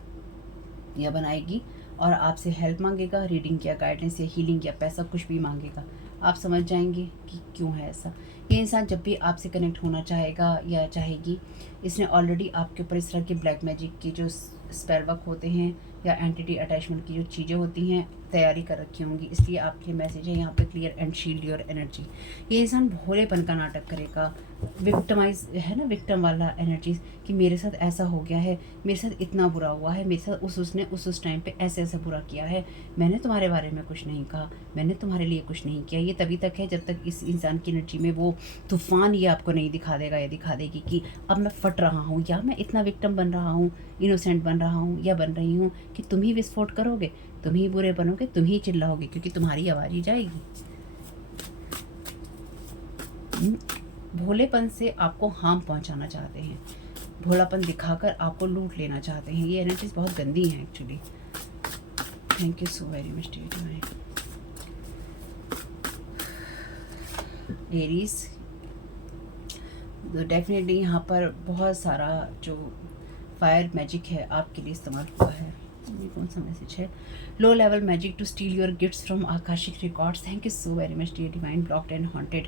या बनाएगी, और आपसे हेल्प मांगेगा, रीडिंग या गाइडेंस या हीलिंग या पैसा कुछ भी मांगेगा। आप समझ जाएंगे कि क्यों है ऐसा। ये इंसान जब भी आपसे कनेक्ट होना चाहेगा या चाहेगी, इसने ऑलरेडी आपके ऊपर इस तरह के ब्लैक मैजिक की जो स्पेल वर्क होते हैं या एंटिटी अटैचमेंट की जो चीज़ें होती हैं तैयारी कर रखी होंगी। इसलिए आपके मैसेज है यहाँ पे clear and shield your energy. ये इंसान भोलेपन का नाटक करेगा, विक्टिमाइज है ना, विक्टिम वाला एनर्जी कि मेरे साथ ऐसा हो गया है, मेरे साथ इतना बुरा हुआ है, मेरे साथ उसने उस टाइम पे ऐसे ऐसा बुरा किया है, मैंने तुम्हारे बारे में कुछ नहीं कहा, मैंने तुम्हारे लिए कुछ नहीं किया। ये तभी तक है जब तक इस इंसान की एनर्जी में वो तूफान ये आपको नहीं दिखा देगा या दिखा देगी कि अब मैं फट रहा हूँ, या मैं इतना विक्टिम बन रहा हूँ, इनोसेंट बन रहा हूँ या बन रही हूँ कि तुम ही विस्फोट करोगे, तुम ही बुरे बनोगे, तुम ही चिल्लाओगे, क्योंकि तुम्हारी आवाज़ ही जाएगी। भोलेपन से आपको हार्म पहुंचाना चाहते हैं, भोलापन दिखाकर आपको लूट लेना चाहते हैं। ये एनर्जीज बहुत गंदी हैं actually. Thank you so very much dear Aries. तो डेफिनेटली यहाँ पर बहुत सारा जो फायर मैजिक है आपके लिए इस्तेमाल हुआ है। ये कौन सा मैसेज है? Low level magic to steal your gifts from Akashic records. Thank you so very much dear divine. Blocked and haunted.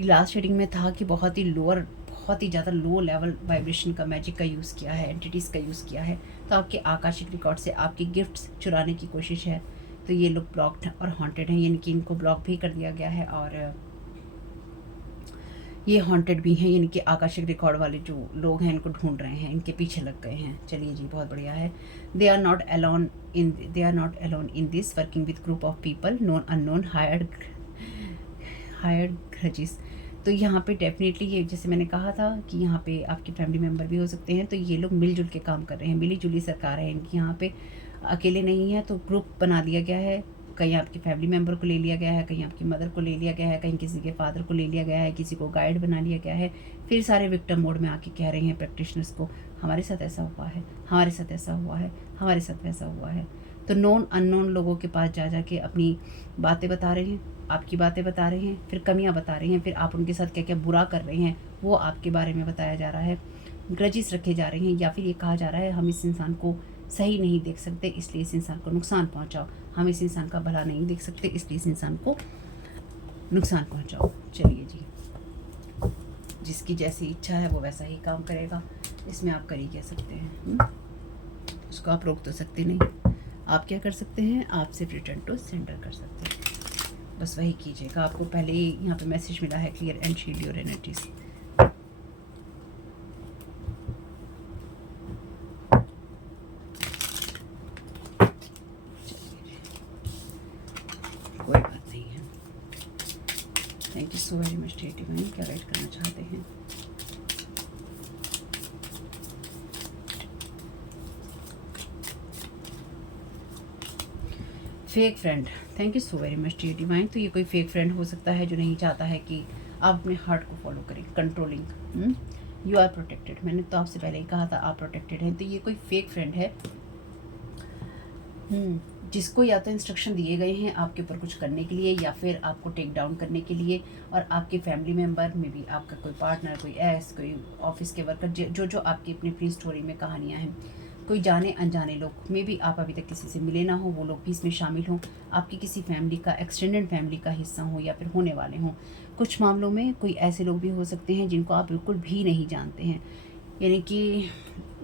Last reading में था कि बहुत ही ज़्यादा लो लेवल वाइब्रेशन का मैजिक का यूज़ किया है, एंटिटीज़ का यूज़ किया है, तो आपके आकाशिक रिकॉर्ड से आपके गिफ्ट्स चुराने की कोशिश है। तो ये लोग ब्लॉक्ड और हॉन्टेड हैं, यानी कि इनको ब्लॉक भी कर दिया गया है, और ये हॉन्टेड भी हैं, यानी कि आकाशिक रिकॉर्ड वाले जो लोग हैं इनको ढूंढ रहे हैं, इनके पीछे लग गए हैं। चलिए जी, बहुत बढ़िया है। They are not alone in this, working with group of people, known unknown, hired grudges. तो यहाँ पे डेफिनेटली ये जैसे मैंने कहा था कि यहाँ पे आपके फैमिली मेम्बर भी हो सकते हैं। तो ये लोग मिलजुल के काम कर रहे हैं, मिली जुली सरकार है इनकी, यहाँ पे अकेले नहीं है। तो ग्रुप बना दिया गया है कहीं आपके फैमिली मेम्बर को ले लिया गया है, कहीं आपकी मदर को ले लिया गया है, कहीं किसी के फादर को ले लिया गया है, किसी को गाइड बना लिया गया है, फिर सारे विक्टिम मोड में आके कह रहे हैं प्रैक्टिशनर्स को हमारे साथ ऐसा हुआ है, हमारे साथ ऐसा हुआ है, हमारे साथ वैसा हुआ है। तो नॉन अननोन लोगों के पास जा के अपनी बातें बता रहे हैं, आपकी बातें बता रहे हैं, फिर कमियां बता रहे हैं, फिर आप उनके साथ क्या क्या बुरा कर रहे हैं वो आपके बारे में बताया जा रहा है, ग्रजिस रखे जा रहे हैं, या फिर ये कहा जा रहा है हम इस इंसान को सही नहीं देख सकते इसलिए इस इंसान को नुकसान पहुंचाओ, हम इस इंसान का भला नहीं देख सकते इसलिए इस इंसान को नुकसान पहुंचाओ। चलिए जी, जिसकी जैसी इच्छा है वो वैसा ही काम करेगा, इसमें आप कर ही कह सकते हैं। उसको आप रोक तो सकते नहीं। आप क्या कर सकते हैं, आप सिर्फ रिटर्न टू सेंडर कर सकते हैं, बस वही कीजिएगा। आपको पहले ही यहाँ पे मैसेज मिला है, clear and shield your energies. कोई बात नहीं है। Thank you so very much divine. क्या गाइड करना चाहते हैं? Fake friend, thank you so very much divine. तो ये कोई फेक फ्रेंड हो सकता है जो नहीं चाहता है कि आप अपने हार्ट को फॉलो करें। Controlling, you are protected. मैंने तो आपसे पहले ही कहा था आप प्रोटेक्टेड हैं। तो ये कोई फेक फ्रेंड है जिसको या तो इंस्ट्रक्शन दिए गए हैं आपके ऊपर कुछ करने के लिए या फिर आपको टेक डाउन करने के लिए, और आपके फैमिली मेम्बर में भी आपका कोई पार्टनर, कोई एस, कोई ऑफिस के वर्कर, जो आपकी अपनी अपनी स्टोरी में कहानियाँ हैं, कोई जाने अनजाने लोग में भी आप अभी तक किसी से मिले ना हो, वो लोग भी इसमें शामिल हों, आपकी किसी फैमिली का, एक्सटेंडेड फैमिली का हिस्सा हो या फिर होने वाले हों। कुछ मामलों में कोई ऐसे लोग भी हो सकते हैं जिनको आप बिल्कुल भी नहीं जानते हैं, यानी कि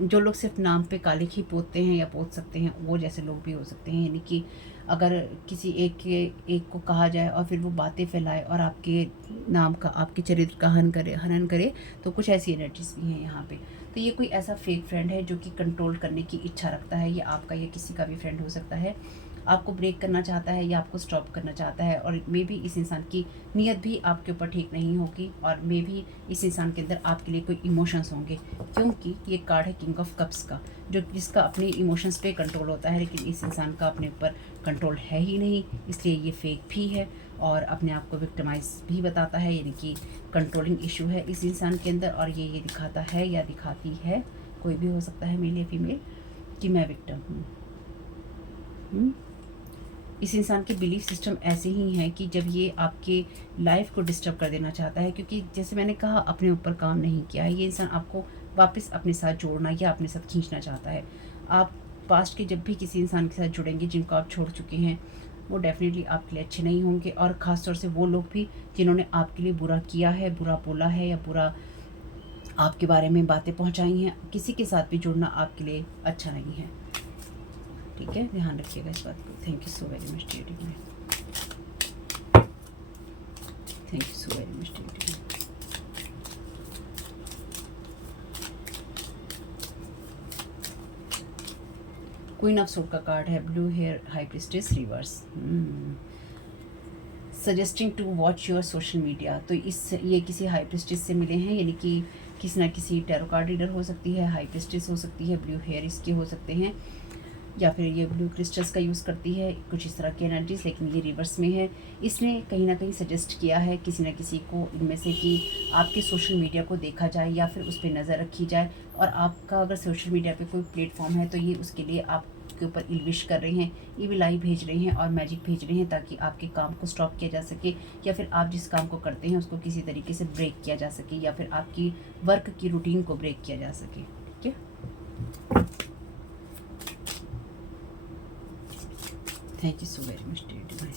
जो लोग सिर्फ नाम पे कालिख ही पोतते हैं या पोत सकते हैं, वो जैसे लोग भी हो सकते हैं। यानी कि अगर किसी एक को कहा जाए और फिर वो बातें फैलाए और आपके नाम का, आपके चरित्र का हनन करे, तो कुछ ऐसी एनर्जीज भी हैं यहाँ पे। तो ये कोई ऐसा फेक फ्रेंड है जो कि कंट्रोल करने की इच्छा रखता है, या आपका या किसी का भी फ्रेंड हो सकता है, आपको ब्रेक करना चाहता है या आपको स्टॉप करना चाहता है। और मे भी इस इंसान की नीयत भी आपके ऊपर ठीक नहीं होगी, और मे भी इस इंसान के अंदर आपके लिए कोई इमोशंस होंगे, क्योंकि ये कार्ड है किंग ऑफ कप्स का, जो जिसका अपने इमोशंस पे कंट्रोल होता है, लेकिन इस इंसान का अपने ऊपर कंट्रोल है ही नहीं, इसलिए ये फेक भी है और अपने आप को विक्टिमाइज भी बताता है, यानी कि कंट्रोलिंग इशू है इस इंसान के अंदर। और ये दिखाता है या दिखाती है, कोई भी हो सकता है मेल या फीमेल, कि मैं विक्टिम हूँ। इस इंसान के बिलीफ सिस्टम ऐसे ही हैं कि जब ये आपके लाइफ को डिस्टर्ब कर देना चाहता है, क्योंकि जैसे मैंने कहा अपने ऊपर काम नहीं किया है, ये इंसान आपको वापस अपने साथ जोड़ना या अपने साथ खींचना चाहता है। आप पास्ट के जब भी किसी इंसान के साथ जुड़ेंगे जिनको आप छोड़ चुके हैं, वो डेफिनेटली आपके लिए अच्छे नहीं होंगे, और ख़ासतौर से वो लोग भी जिन्होंने आपके लिए बुरा किया है, बुरा बोला है या बुरा आपके बारे में बातें पहुंचाई हैं, किसी के साथ भी जुड़ना आपके लिए अच्छा नहीं है। ठीक है, ध्यान रखिएगा इस बात को। Thank you so very much dear divine. Thank you so very much dear divine. Queen of swords का कार्ड है, blue hair high priestess reverse, suggesting to watch your social media. तो ये किसी हाई प्रीस्टेस से मिले हैं, यानी कि किसी ना किसी टैरो कार्ड रीडर हो सकती है, हाई प्रीस्टेस हो सकती है, ब्लू हेयर इसके हो सकते हैं, या फिर ये ब्लू क्रिस्टल्स का यूज़ करती है, कुछ इस तरह की एनर्जीज, लेकिन ये रिवर्स में है। इसने कहीं ना कहीं सजेस्ट किया है किसी न किसी को इनमें से कि आपके सोशल मीडिया को देखा जाए या फिर उस पर नज़र रखी जाए, और आपका अगर सोशल मीडिया पे कोई प्लेटफॉर्म है तो ये उसके लिए आपके ऊपर इल्विश कर रहे हैं, ईविल आई भेज रहे हैं और मैजिक भेज रहे हैं, ताकि आपके काम को स्टॉप किया जा सके, या फिर आप जिस काम को करते हैं उसको किसी तरीके से ब्रेक किया जा सके, या फिर आपकी वर्क की रूटीन को ब्रेक किया जा सके। ठीक है, thank you so very much dear divine.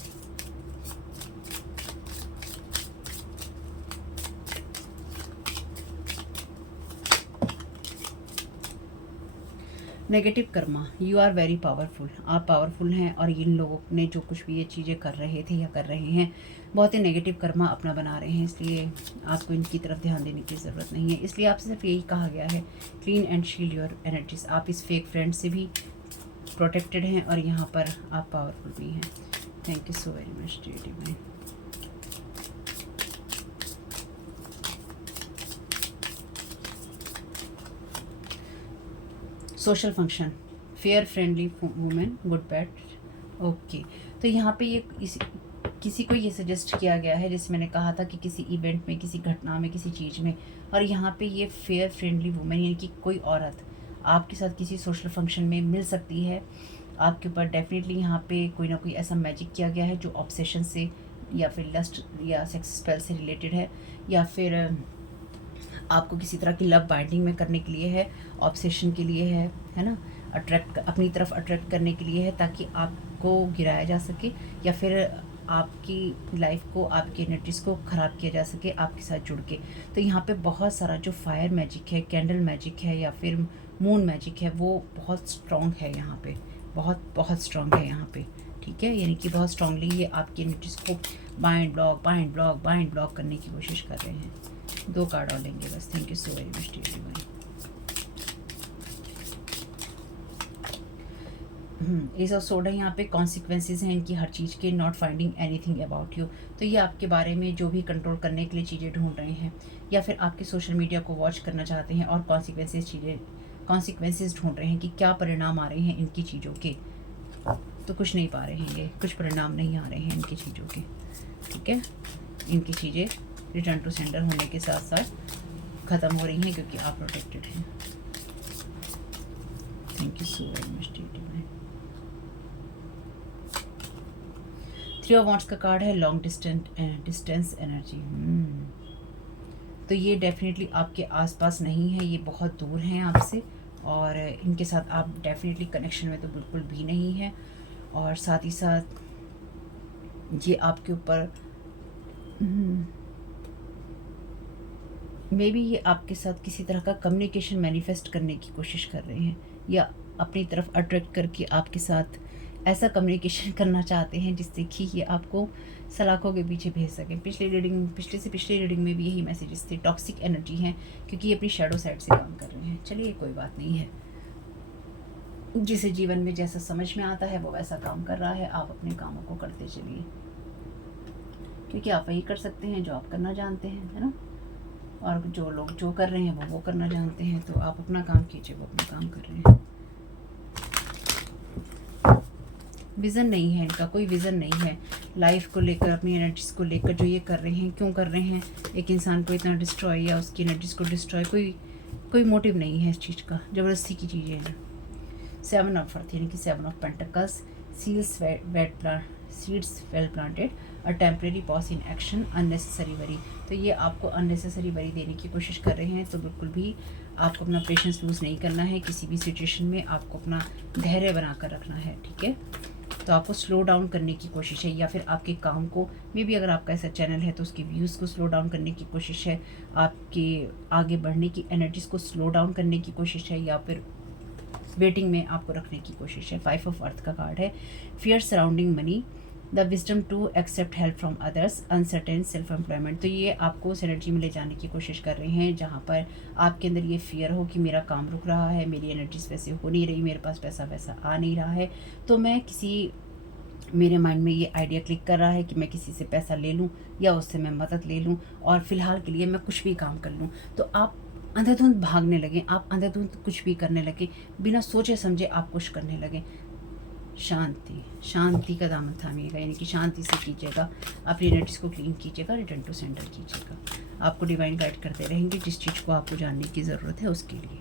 Negative karma, you are very powerful. आप पावरफुल हैं, और इन लोगों ने जो कुछ भी ये चीज़ें कर रहे थे या कर रहे हैं, बहुत ही नेगेटिव कर्मा अपना बना रहे हैं, इसलिए आपको इनकी तरफ ध्यान देने की ज़रूरत नहीं है। इसलिए आपसे सिर्फ यही कहा गया है, clean and shield your energies. आप इस फेक फ्रेंड से भी प्रोटेक्टेड हैं और यहाँ पर आप पावरफुल भी हैं। Thank you so very much dear divine. Social function, fair friendly women, good bad. Okay, तो यहाँ पे ये किसी को ये सजेस्ट किया गया है, जैसे मैंने कहा था कि किसी इवेंट में, किसी घटना में, किसी चीज़ में, और यहाँ पे ये फेयर फ्रेंडली वुमेन यानी कि कोई औरत आपके साथ किसी सोशल फंक्शन में मिल सकती है। आपके ऊपर डेफिनेटली यहाँ पे कोई ना कोई ऐसा मैजिक किया गया है जो ऑब्सेशन से या फिर लस्ट या सेक्स स्पेल से रिलेटेड है, या फिर आपको किसी तरह की लव बाइंडिंग में करने के लिए है, ऑब्सेशन के लिए है ना, अट्रैक्ट अपनी तरफ अट्रैक्ट करने के लिए है, ताकि आपको गिराया जा सके या फिर आपकी लाइफ को, आपकी एनर्जीज़ को ख़राब किया जा सके आपके साथ जुड़ के। तो यहाँ पे बहुत सारा जो फायर मैजिक है, कैंडल मैजिक है या फिर मून मैजिक है, वो बहुत स्ट्रॉन्ग है यहाँ पे, बहुत स्ट्रॉन्ग है यहाँ पे, ठीक है। यानी कि बहुत स्ट्रांगली ये आपकी एनर्जीज़ को बाइंड ब्लॉक करने की कोशिश कर रहे हैं। 2 कार्ड और लेंगे बस। Thank you so very much dear divine. Ace of sword है यहाँ पे, कॉन्सिक्वेंसेज हैं इनकी हर चीज़ के, not finding anything about you. तो ये आपके बारे में जो भी कंट्रोल करने के लिए चीज़ें ढूंढ रहे हैं, या फिर आपके सोशल मीडिया को वॉच करना चाहते हैं और कॉन्सिक्वेंसेज ढूंढ रहे हैं कि क्या परिणाम आ रहे हैं इनकी चीज़ों के। तो कुछ नहीं पा रहे हैं ये, कुछ परिणाम नहीं आ रहे हैं इनकी चीज़ों के, ठीक है। इनकी चीज़ें रिटर्न टू सेंडर होने के साथ साथ ख़त्म हो रही हैं क्योंकि आप प्रोटेक्टेड हैं। Thank you so very much dear divine. 3 of wands का कार्ड है, लॉन्ग डिस्टेंस एनर्जी। तो ये डेफिनेटली आपके आसपास नहीं है, ये बहुत दूर हैं आपसे, और इनके साथ आप डेफिनेटली कनेक्शन में तो बिल्कुल भी नहीं है। और साथ ही साथ ये आपके ऊपर मे बी ये आपके साथ किसी तरह का कम्युनिकेशन मैनिफेस्ट करने की कोशिश कर रहे हैं, या अपनी तरफ अट्रैक्ट करके आपके साथ ऐसा कम्युनिकेशन करना चाहते हैं जिससे कि ये आपको सलाखों के पीछे भेज सकें। पिछली रीडिंग में भी यही मैसेजेस थे। टॉक्सिक एनर्जी हैं क्योंकि ये अपनी शैडो साइड से काम कर रहे हैं। चलिए कोई बात नहीं है, जिसे जीवन में जैसा समझ में आता है वो वैसा काम कर रहा है। आप अपने कामों को करते चलिए, क्योंकि आप वही कर सकते हैं जो आप करना जानते हैं, है ना। और जो लोग जो कर रहे हैं वो करना जानते हैं। तो आप अपना काम कीजिए, वो अपना काम कर रहे हैं। विज़न नहीं है इनका, कोई विज़न नहीं है लाइफ को लेकर, अपनी एनर्जीज़ को लेकर। जो ये कर रहे हैं, क्यों कर रहे हैं, एक इंसान को इतना डिस्ट्रॉय या उसकी एनर्जीज़ को डिस्ट्रॉय, कोई मोटिव नहीं है इस चीज़ का। ज़बरदस्ती की चीज़ें हैं। 7 ऑफ अर्थ यानी कि 7 of pentacles, seeds well planted, a temporary pause in action, unnecessary worry. तो ये आपको अननेसेसरी वरी देने की कोशिश कर रहे हैं। तो बिल्कुल भी आपको अपना पेशेंस लूज़ नहीं करना है। किसी भी सिचुएशन में आपको अपना धैर्य बनाकर रखना है, ठीक है। तो आपको स्लो डाउन करने की कोशिश है, या फिर आपके काम को, मे बी अगर आपका ऐसा चैनल है तो उसकी व्यूज़ को स्लो डाउन करने की कोशिश है, आपके आगे बढ़ने की एनर्जीज़ को स्लो डाउन करने की कोशिश है, या फिर वेटिंग में आपको रखने की कोशिश है। 5 ऑफ अर्थ का कार्ड है, fear surrounding money, the wisdom to accept help from others, uncertain self employment. तो ये आपको उस एनर्जी में ले जाने की कोशिश कर रहे हैं जहाँ पर आपके अंदर ये फियर हो कि मेरा काम रुक रहा है, मेरी एनर्जीज वैसे हो नहीं रही, मेरे पास पैसा वैसा आ नहीं रहा है, तो मेरे माइंड में ये आइडिया क्लिक कर रहा है कि मैं किसी से पैसा ले लूँ या उससे मैं मदद ले लूँ, और फ़िलहाल के लिए मैं कुछ भी काम कर लूँ। तो आप अंधाधुंध भागने लगे, आप अंधाधुंध कुछ भी करने लगे, बिना सोचे समझे आप कुछ करने लगे। शांति का दामन थामिएगा, यानी कि शांति से कीजिएगा, अपनी एनर्जीज को क्लीन कीजिएगा, रिटर्न टू सेंटर कीजिएगा। आपको डिवाइन गाइड करते रहेंगे जिस चीज़ को आपको जानने की ज़रूरत है उसके लिए।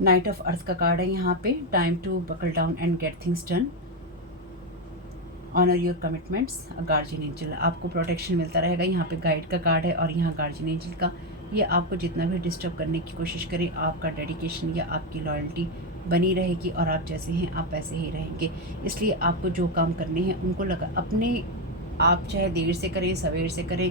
नाइट ऑफ अर्थ का कार्ड है यहाँ पे, time to buckle down and get things done, honour your commitments, guardian angel. आपको प्रोटेक्शन मिलता रहेगा। यहाँ पे गाइड का कार्ड है और यहाँ गार्जियन एंजल का। ये आपको जितना भी डिस्टर्ब करने की कोशिश करे, आपका डेडिकेशन या आपकी लॉयल्टी बनी रहेगी, और आप जैसे हैं आप वैसे ही रहेंगे। इसलिए आपको जो काम करने हैं उनको लगा अपने, आप चाहे देर से करें, सवेर से करें,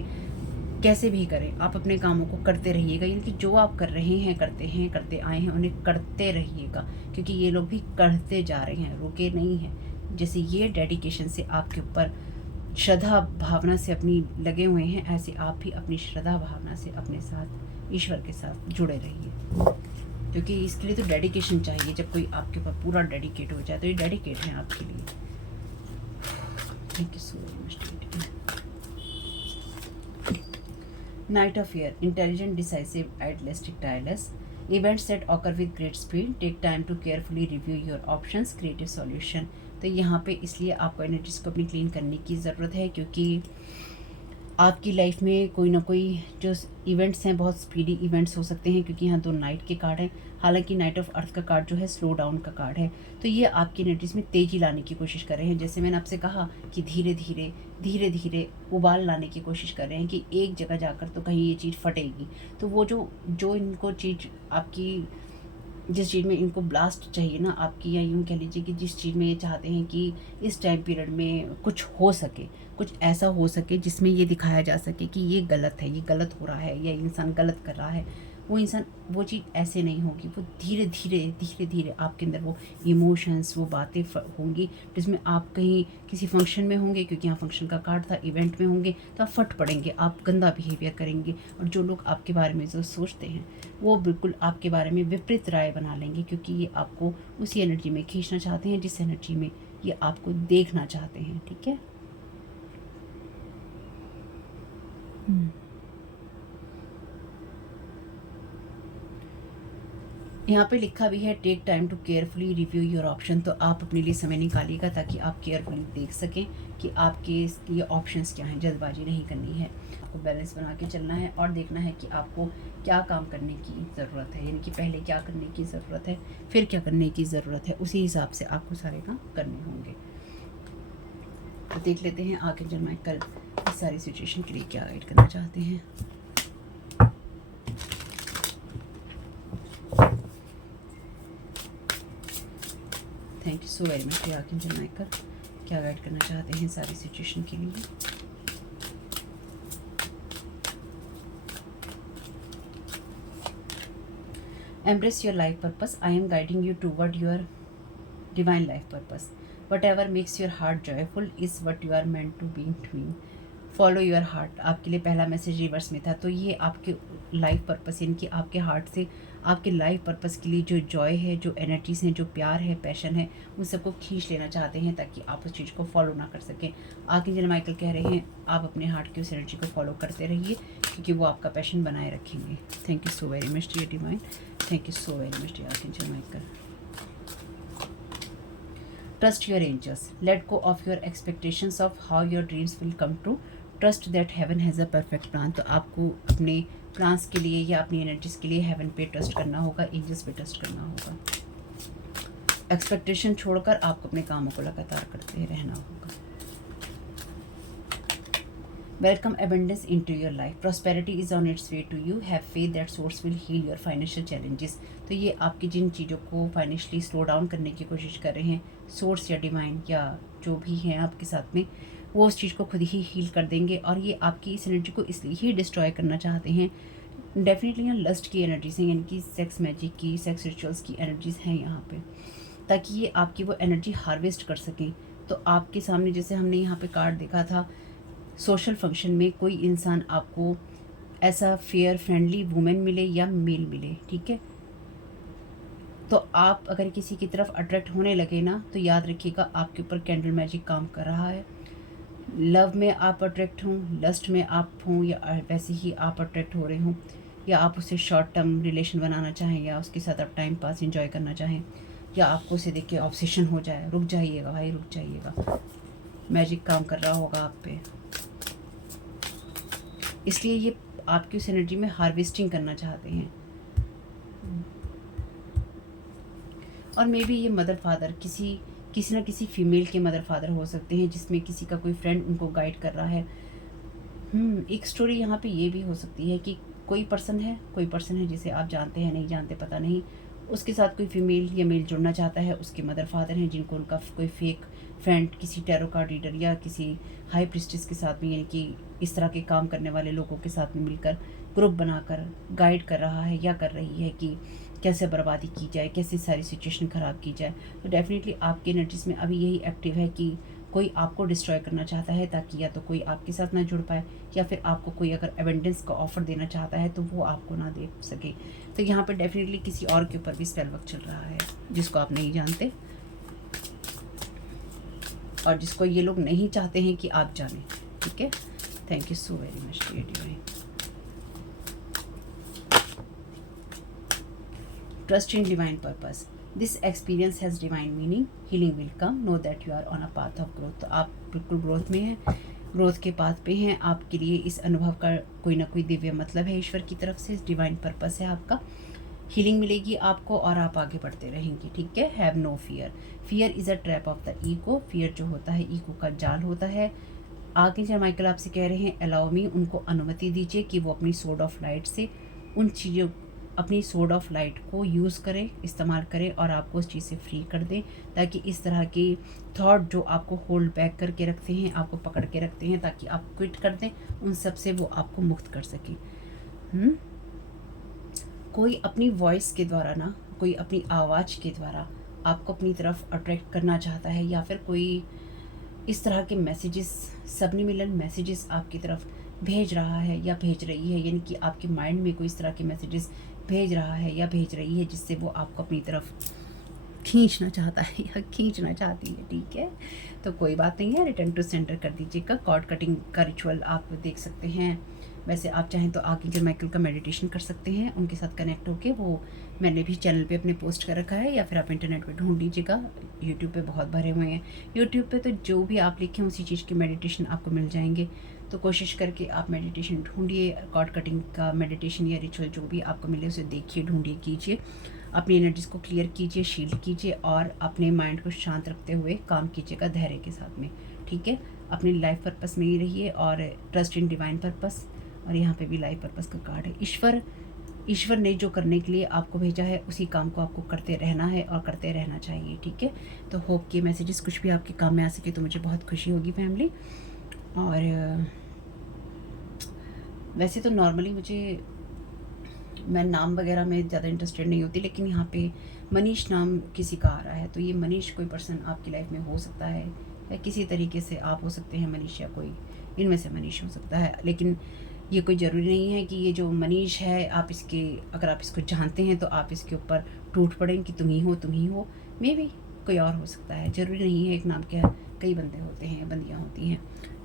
कैसे भी करें, आप अपने कामों को करते रहिएगा। यानी कि जो आप कर रहे हैं, करते आए हैं, उन्हें करते रहिएगा, क्योंकि ये लोग भी करते जा रहे हैं, रुके नहीं हैं। जैसे ये डेडिकेशन से आपके ऊपर श्रद्धा भावना से अपनी लगे हुए हैं, ऐसे आप भी अपनी श्रद्धा भावना से अपने साथ, ईश्वर के साथ जुड़े रहिए, क्योंकि इसके लिए तो डेडिकेशन चाहिए। जब कोई आपके ऊपर पूरा डेडिकेट हो जाए तो ये डेडिकेट है आपके लिए। Thank you so much. Knight of air, intelligent, decisive, idealistic, tireless, events that occur with great speed, take time to carefully review your options, creative solution. तो यहाँ पे इसलिए आपको एनर्जीज को अपनी क्लीन करने की ज़रूरत है, क्योंकि आपकी लाइफ में कोई ना कोई जो इवेंट्स हैं बहुत स्पीडी इवेंट्स हो सकते हैं, क्योंकि यहाँ 2 नाइट के कार्ड हैं। हालांकि नाइट ऑफ अर्थ का कार्ड जो है स्लो डाउन का कार्ड है, तो ये आपकी एनर्जीज में तेज़ी लाने की कोशिश कर रहे हैं। जैसे मैंने आपसे कहा कि धीरे धीरे धीरे धीरे उबाल लाने की कोशिश कर रहे हैं कि एक जगह जाकर तो कहीं ये चीज़ फटेगी। तो वो जो इनको चीज़ आपकी जिस चीज़ में इनको ब्लास्ट चाहिए ना आपकी, या यूँ कह लीजिए कि जिस चीज़ में ये चाहते हैं कि इस टाइम पीरियड में कुछ हो सके, कुछ ऐसा हो सके जिसमें ये दिखाया जा सके कि ये गलत है, ये गलत हो रहा है, या इंसान गलत कर रहा है, वो चीज़ ऐसे नहीं होगी। वो धीरे धीरे धीरे धीरे आपके अंदर वो इमोशंस, वो बातें होंगी, जिसमें आप कहीं किसी फंक्शन में होंगे, क्योंकि यहाँ फंक्शन का कार्ड था, इवेंट में होंगे, तो आप फट पड़ेंगे, आप गंदा बिहेवियर करेंगे, और जो लोग आपके बारे में जो सोचते हैं वो बिल्कुल आपके बारे में विपरीत राय बना लेंगे, क्योंकि ये आपको उसी एनर्जी में खींचना चाहते हैं जिस एनर्जी में ये आपको देखना चाहते हैं। ठीक है। यहाँ पे लिखा भी है take time to carefully review your option. तो आप अपने लिए समय निकालिएगा ताकि आप केयरफुली देख सकें कि आपके ये ऑप्शंस क्या हैं। जल्दबाजी नहीं करनी है, आपको बैलेंस बना के चलना है और देखना है कि आपको क्या काम करने की ज़रूरत है, यानी कि पहले क्या करने की ज़रूरत है, फिर क्या करने की ज़रूरत है, उसी हिसाब से आपको सारे काम करने होंगे। तो देख लेते हैं आगे जब मैं कल इस सारी सिचुएशन के लिए क्या गाइड करना चाहते हैं। Thank you so very much archangel Michael, क्या गाइड करना चाहते हैं सारी सिचुएशन के लिए। Embrace your life purpose, I am guiding you toward your divine life purpose, whatever makes your heart joyful is what you are meant to be doing, follow your heart. आपके लिए पहला message reverse में था, तो ये आपके life purpose, यानी कि आपके हार्ट से आपके लाइफ पर्पस के लिए जो जॉय है, जो एनर्जीज हैं, जो प्यार है, पैशन है, उन सबको खींच लेना चाहते हैं ताकि आप उस चीज़ को फॉलो ना कर सकें। आर्कएंजल माइकल कह रहे हैं आप अपने हार्ट की उस एनर्जी को फॉलो करते रहिए, क्योंकि वो आपका पैशन बनाए रखेंगे। Thank you so very much dear divine, thank you so very much dear archangel Michael. Trust your angels, let go of your expectations of how your dreams will come true, trust that heaven has a perfect plan. तो आपको अपने plans के लिए या अपनी energies के लिए haven पे ट्रस्ट करना होगा, एंजल्स पे ट्रस्ट करना होगा। एक्सपेक्टेशन छोड़कर आपको अपने कामों को लगातार करते रहना होगा। Welcome abundance into your life, prosperity is on its way to you, have faith that source will heal your financial challenges. तो ये आपकी जिन चीज़ों को फाइनेंशियली स्लो डाउन करने की कोशिश कर रहे हैं, सोर्स या डिवाइन या जो भी हैं आपके साथ में, वो उस चीज़ को खुद ही हील कर देंगे। और ये आपकी इस एनर्जी को इसलिए ही डिस्ट्रॉय करना चाहते हैं। डेफिनेटली यहाँ लस्ट की एनर्जीज हैं, यानी कि सेक्स मैजिक की, सेक्स रिचुअल्स की एनर्जीज हैं यहाँ पे, ताकि ये आपकी वो एनर्जी हार्वेस्ट कर सकें। तो आपके सामने जैसे हमने यहाँ पे कार्ड देखा था, सोशल फंक्शन में कोई इंसान आपको ऐसा फेयर फ्रेंडली वुमेन मिले या मेल मिले, ठीक है, तो आप अगर किसी की तरफ अट्रैक्ट होने लगे ना, तो याद रखिएगा आपके ऊपर कैंडल मैजिक काम कर रहा है। लव में आप अट्रैक्ट हों, लस्ट में आप हों, या वैसे ही आप अट्रैक्ट हो रहे हों, या आप उससे शॉर्ट टर्म रिलेशन बनाना चाहें, या उसके साथ आप टाइम पास एंजॉय करना चाहें, या आपको उसे देख के ऑब्सेशन हो जाए, रुक जाइएगा भाई, रुक जाइएगा, मैजिक काम कर रहा होगा आप पे। इसलिए ये आपकी उस एनर्जी में हार्वेस्टिंग करना चाहते हैं। और मे बी ये मदर फादर किसी ना किसी फीमेल के मदर फादर हो सकते हैं, जिसमें किसी का कोई फ्रेंड उनको गाइड कर रहा है। एक स्टोरी यहाँ पे ये भी हो सकती है कि कोई पर्सन है जिसे आप जानते हैं, नहीं जानते पता नहीं, उसके साथ कोई फीमेल या मेल जुड़ना चाहता है, उसके मदर फादर हैं जिनको उनका कोई फेक फ्रेंड किसी टैरो कार्ड रीडर या किसी हाई प्रिस्टिस के साथ में, यानी कि इस तरह के काम करने वाले लोगों के साथ में मिलकर ग्रुप बनाकर गाइड कर रहा है या कर रही है कि कैसे बर्बादी की जाए, कैसे सारी सिचुएशन ख़राब की जाए। तो डेफिनेटली आपकी एनर्जीज में अभी यही एक्टिव है कि कोई आपको डिस्ट्रॉय करना चाहता है, ताकि या तो कोई आपके साथ ना जुड़ पाए, या फिर आपको कोई अगर एबेंडेंस का ऑफर देना चाहता है तो वो आपको ना दे सके। तो यहाँ पर डेफिनेटली किसी और के ऊपर भी स्पेल वर्क चल रहा है जिसको आप नहीं जानते, और जिसको ये लोग नहीं चाहते हैं कि आप जानें। ठीक है, thank you so very much dear divine. Trust in divine purpose, this experience has divine meaning, healing will come, know that you are on a path of growth. तो आप बिल्कुल ग्रोथ में हैं, ग्रोथ के पाथ पे हैं। आपके लिए इस अनुभव का कोई ना कोई दिव्य मतलब है ईश्वर की तरफ से, डिवाइन पर्पस है आपका। हीलिंग मिलेगी आपको और आप आगे बढ़ते रहेंगे, ठीक है। Have no fear, fear is a trap of the ego, fear जो होता है ईगो का जाल होता है। आगे जब माइकल आपसे कह रहे हैं अलाउ मी, उनको अनुमति दीजिए कि वो अपनी सोर्ड ऑफ लाइट से उन चीज़ों, अपनी सोर्ड ऑफ लाइट को यूज़ करें, इस्तेमाल करें और आपको उस चीज़ से फ्री कर दें, ताकि इस तरह की थॉट जो आपको होल्ड बैक करके रखते हैं, आपको पकड़ के रखते हैं ताकि आप क्विट कर दें, उन सब से वो आपको मुक्त कर सकें। कोई अपनी वॉइस के द्वारा ना, कोई अपनी आवाज़ के द्वारा आपको अपनी तरफ अट्रैक्ट करना चाहता है, या फिर कोई इस तरह के मैसेजेस, सबलिमिनल मैसेजेस आपकी तरफ भेज रहा है या भेज रही है, यानी कि आपके माइंड में कोई इस तरह के मैसेजेस भेज रहा है या भेज रही है जिससे वो आपको अपनी तरफ खींचना चाहता है या खींचना चाहती है, ठीक है। तो कोई बात नहीं है, रिटर्न टू सेंटर कर दीजिएगा। कॉर्ड कटिंग का रिचुअल आप देख सकते हैं। वैसे आप चाहें तो आर्कएंजल माइकल का मेडिटेशन कर सकते हैं, उनके साथ कनेक्ट होके, वो मैंने भी चैनल पे अपने पोस्ट कर रखा है, या फिर आप इंटरनेट पे ढूंढ लीजिएगा, यूट्यूब पे बहुत भरे हुए हैं। यूट्यूब पे तो जो भी आप लिखें उसी चीज़ के मेडिटेशन आपको मिल जाएंगे। तो कोशिश करके आप मेडिटेशन ढूंढिए, कॉर्ड कटिंग का मेडिटेशन या रिचुअल जो भी आपको मिले उसे देखिए, ढूंढिए, कीजिए, अपनी एनर्जीज को क्लियर कीजिए, शील्ड कीजिए और अपने माइंड को शांत रखते हुए काम कीजिएगा धैर्य के साथ में, ठीक है। अपनी लाइफ पर्पस में ही रहिए और ट्रस्ट इन डिवाइन पर्पस। और यहाँ पे भी लाइफ पर्पस का कार्ड है। ईश्वर ने जो करने के लिए आपको भेजा है उसी काम को आपको करते रहना है और करते रहना चाहिए, ठीक है। तो होप के मैसेजेस कुछ भी आपके काम में आ सके तो मुझे बहुत खुशी होगी फैमिली। और वैसे तो नॉर्मली मैं नाम वगैरह में ज़्यादा इंटरेस्टेड नहीं होती, लेकिन यहाँ पे मनीष नाम किसी का आ रहा है, तो ये मनीष कोई पर्सन आपकी लाइफ में हो सकता है, या किसी तरीके से आप हो सकते हैं मनीष, या कोई इनमें से मनीष हो सकता है। लेकिन ये कोई ज़रूरी नहीं है कि ये जो मनीष है आप इसके, अगर आप इसको जानते हैं तो आप इसके ऊपर टूट पड़ें कि तुम ही हो, मे बी कोई और हो सकता है, ज़रूरी नहीं है एक नाम के कई बंदे होते हैं, बंदियाँ होती हैं,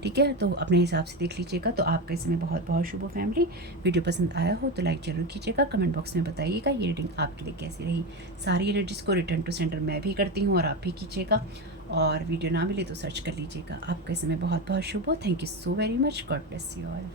ठीक है। तो अपने हिसाब से देख लीजिएगा। तो आपका इसमें बहुत बहुत शुभ हो फैमिली। वीडियो पसंद आया हो तो लाइक ज़रूर कीजिएगा, कमेंट बॉक्स में बताइएगा ये रीडिंग आपके लिए कैसी रही। सारी एनर्जीज़ को रिटर्न टू सेंटर मैं भी करती हूँ और आप भी कीजिएगा, और वीडियो ना मिले तो सर्च कर लीजिएगा। आपका इसमें बहुत बहुत शुभ हो। Thank you so very much, God bless you all.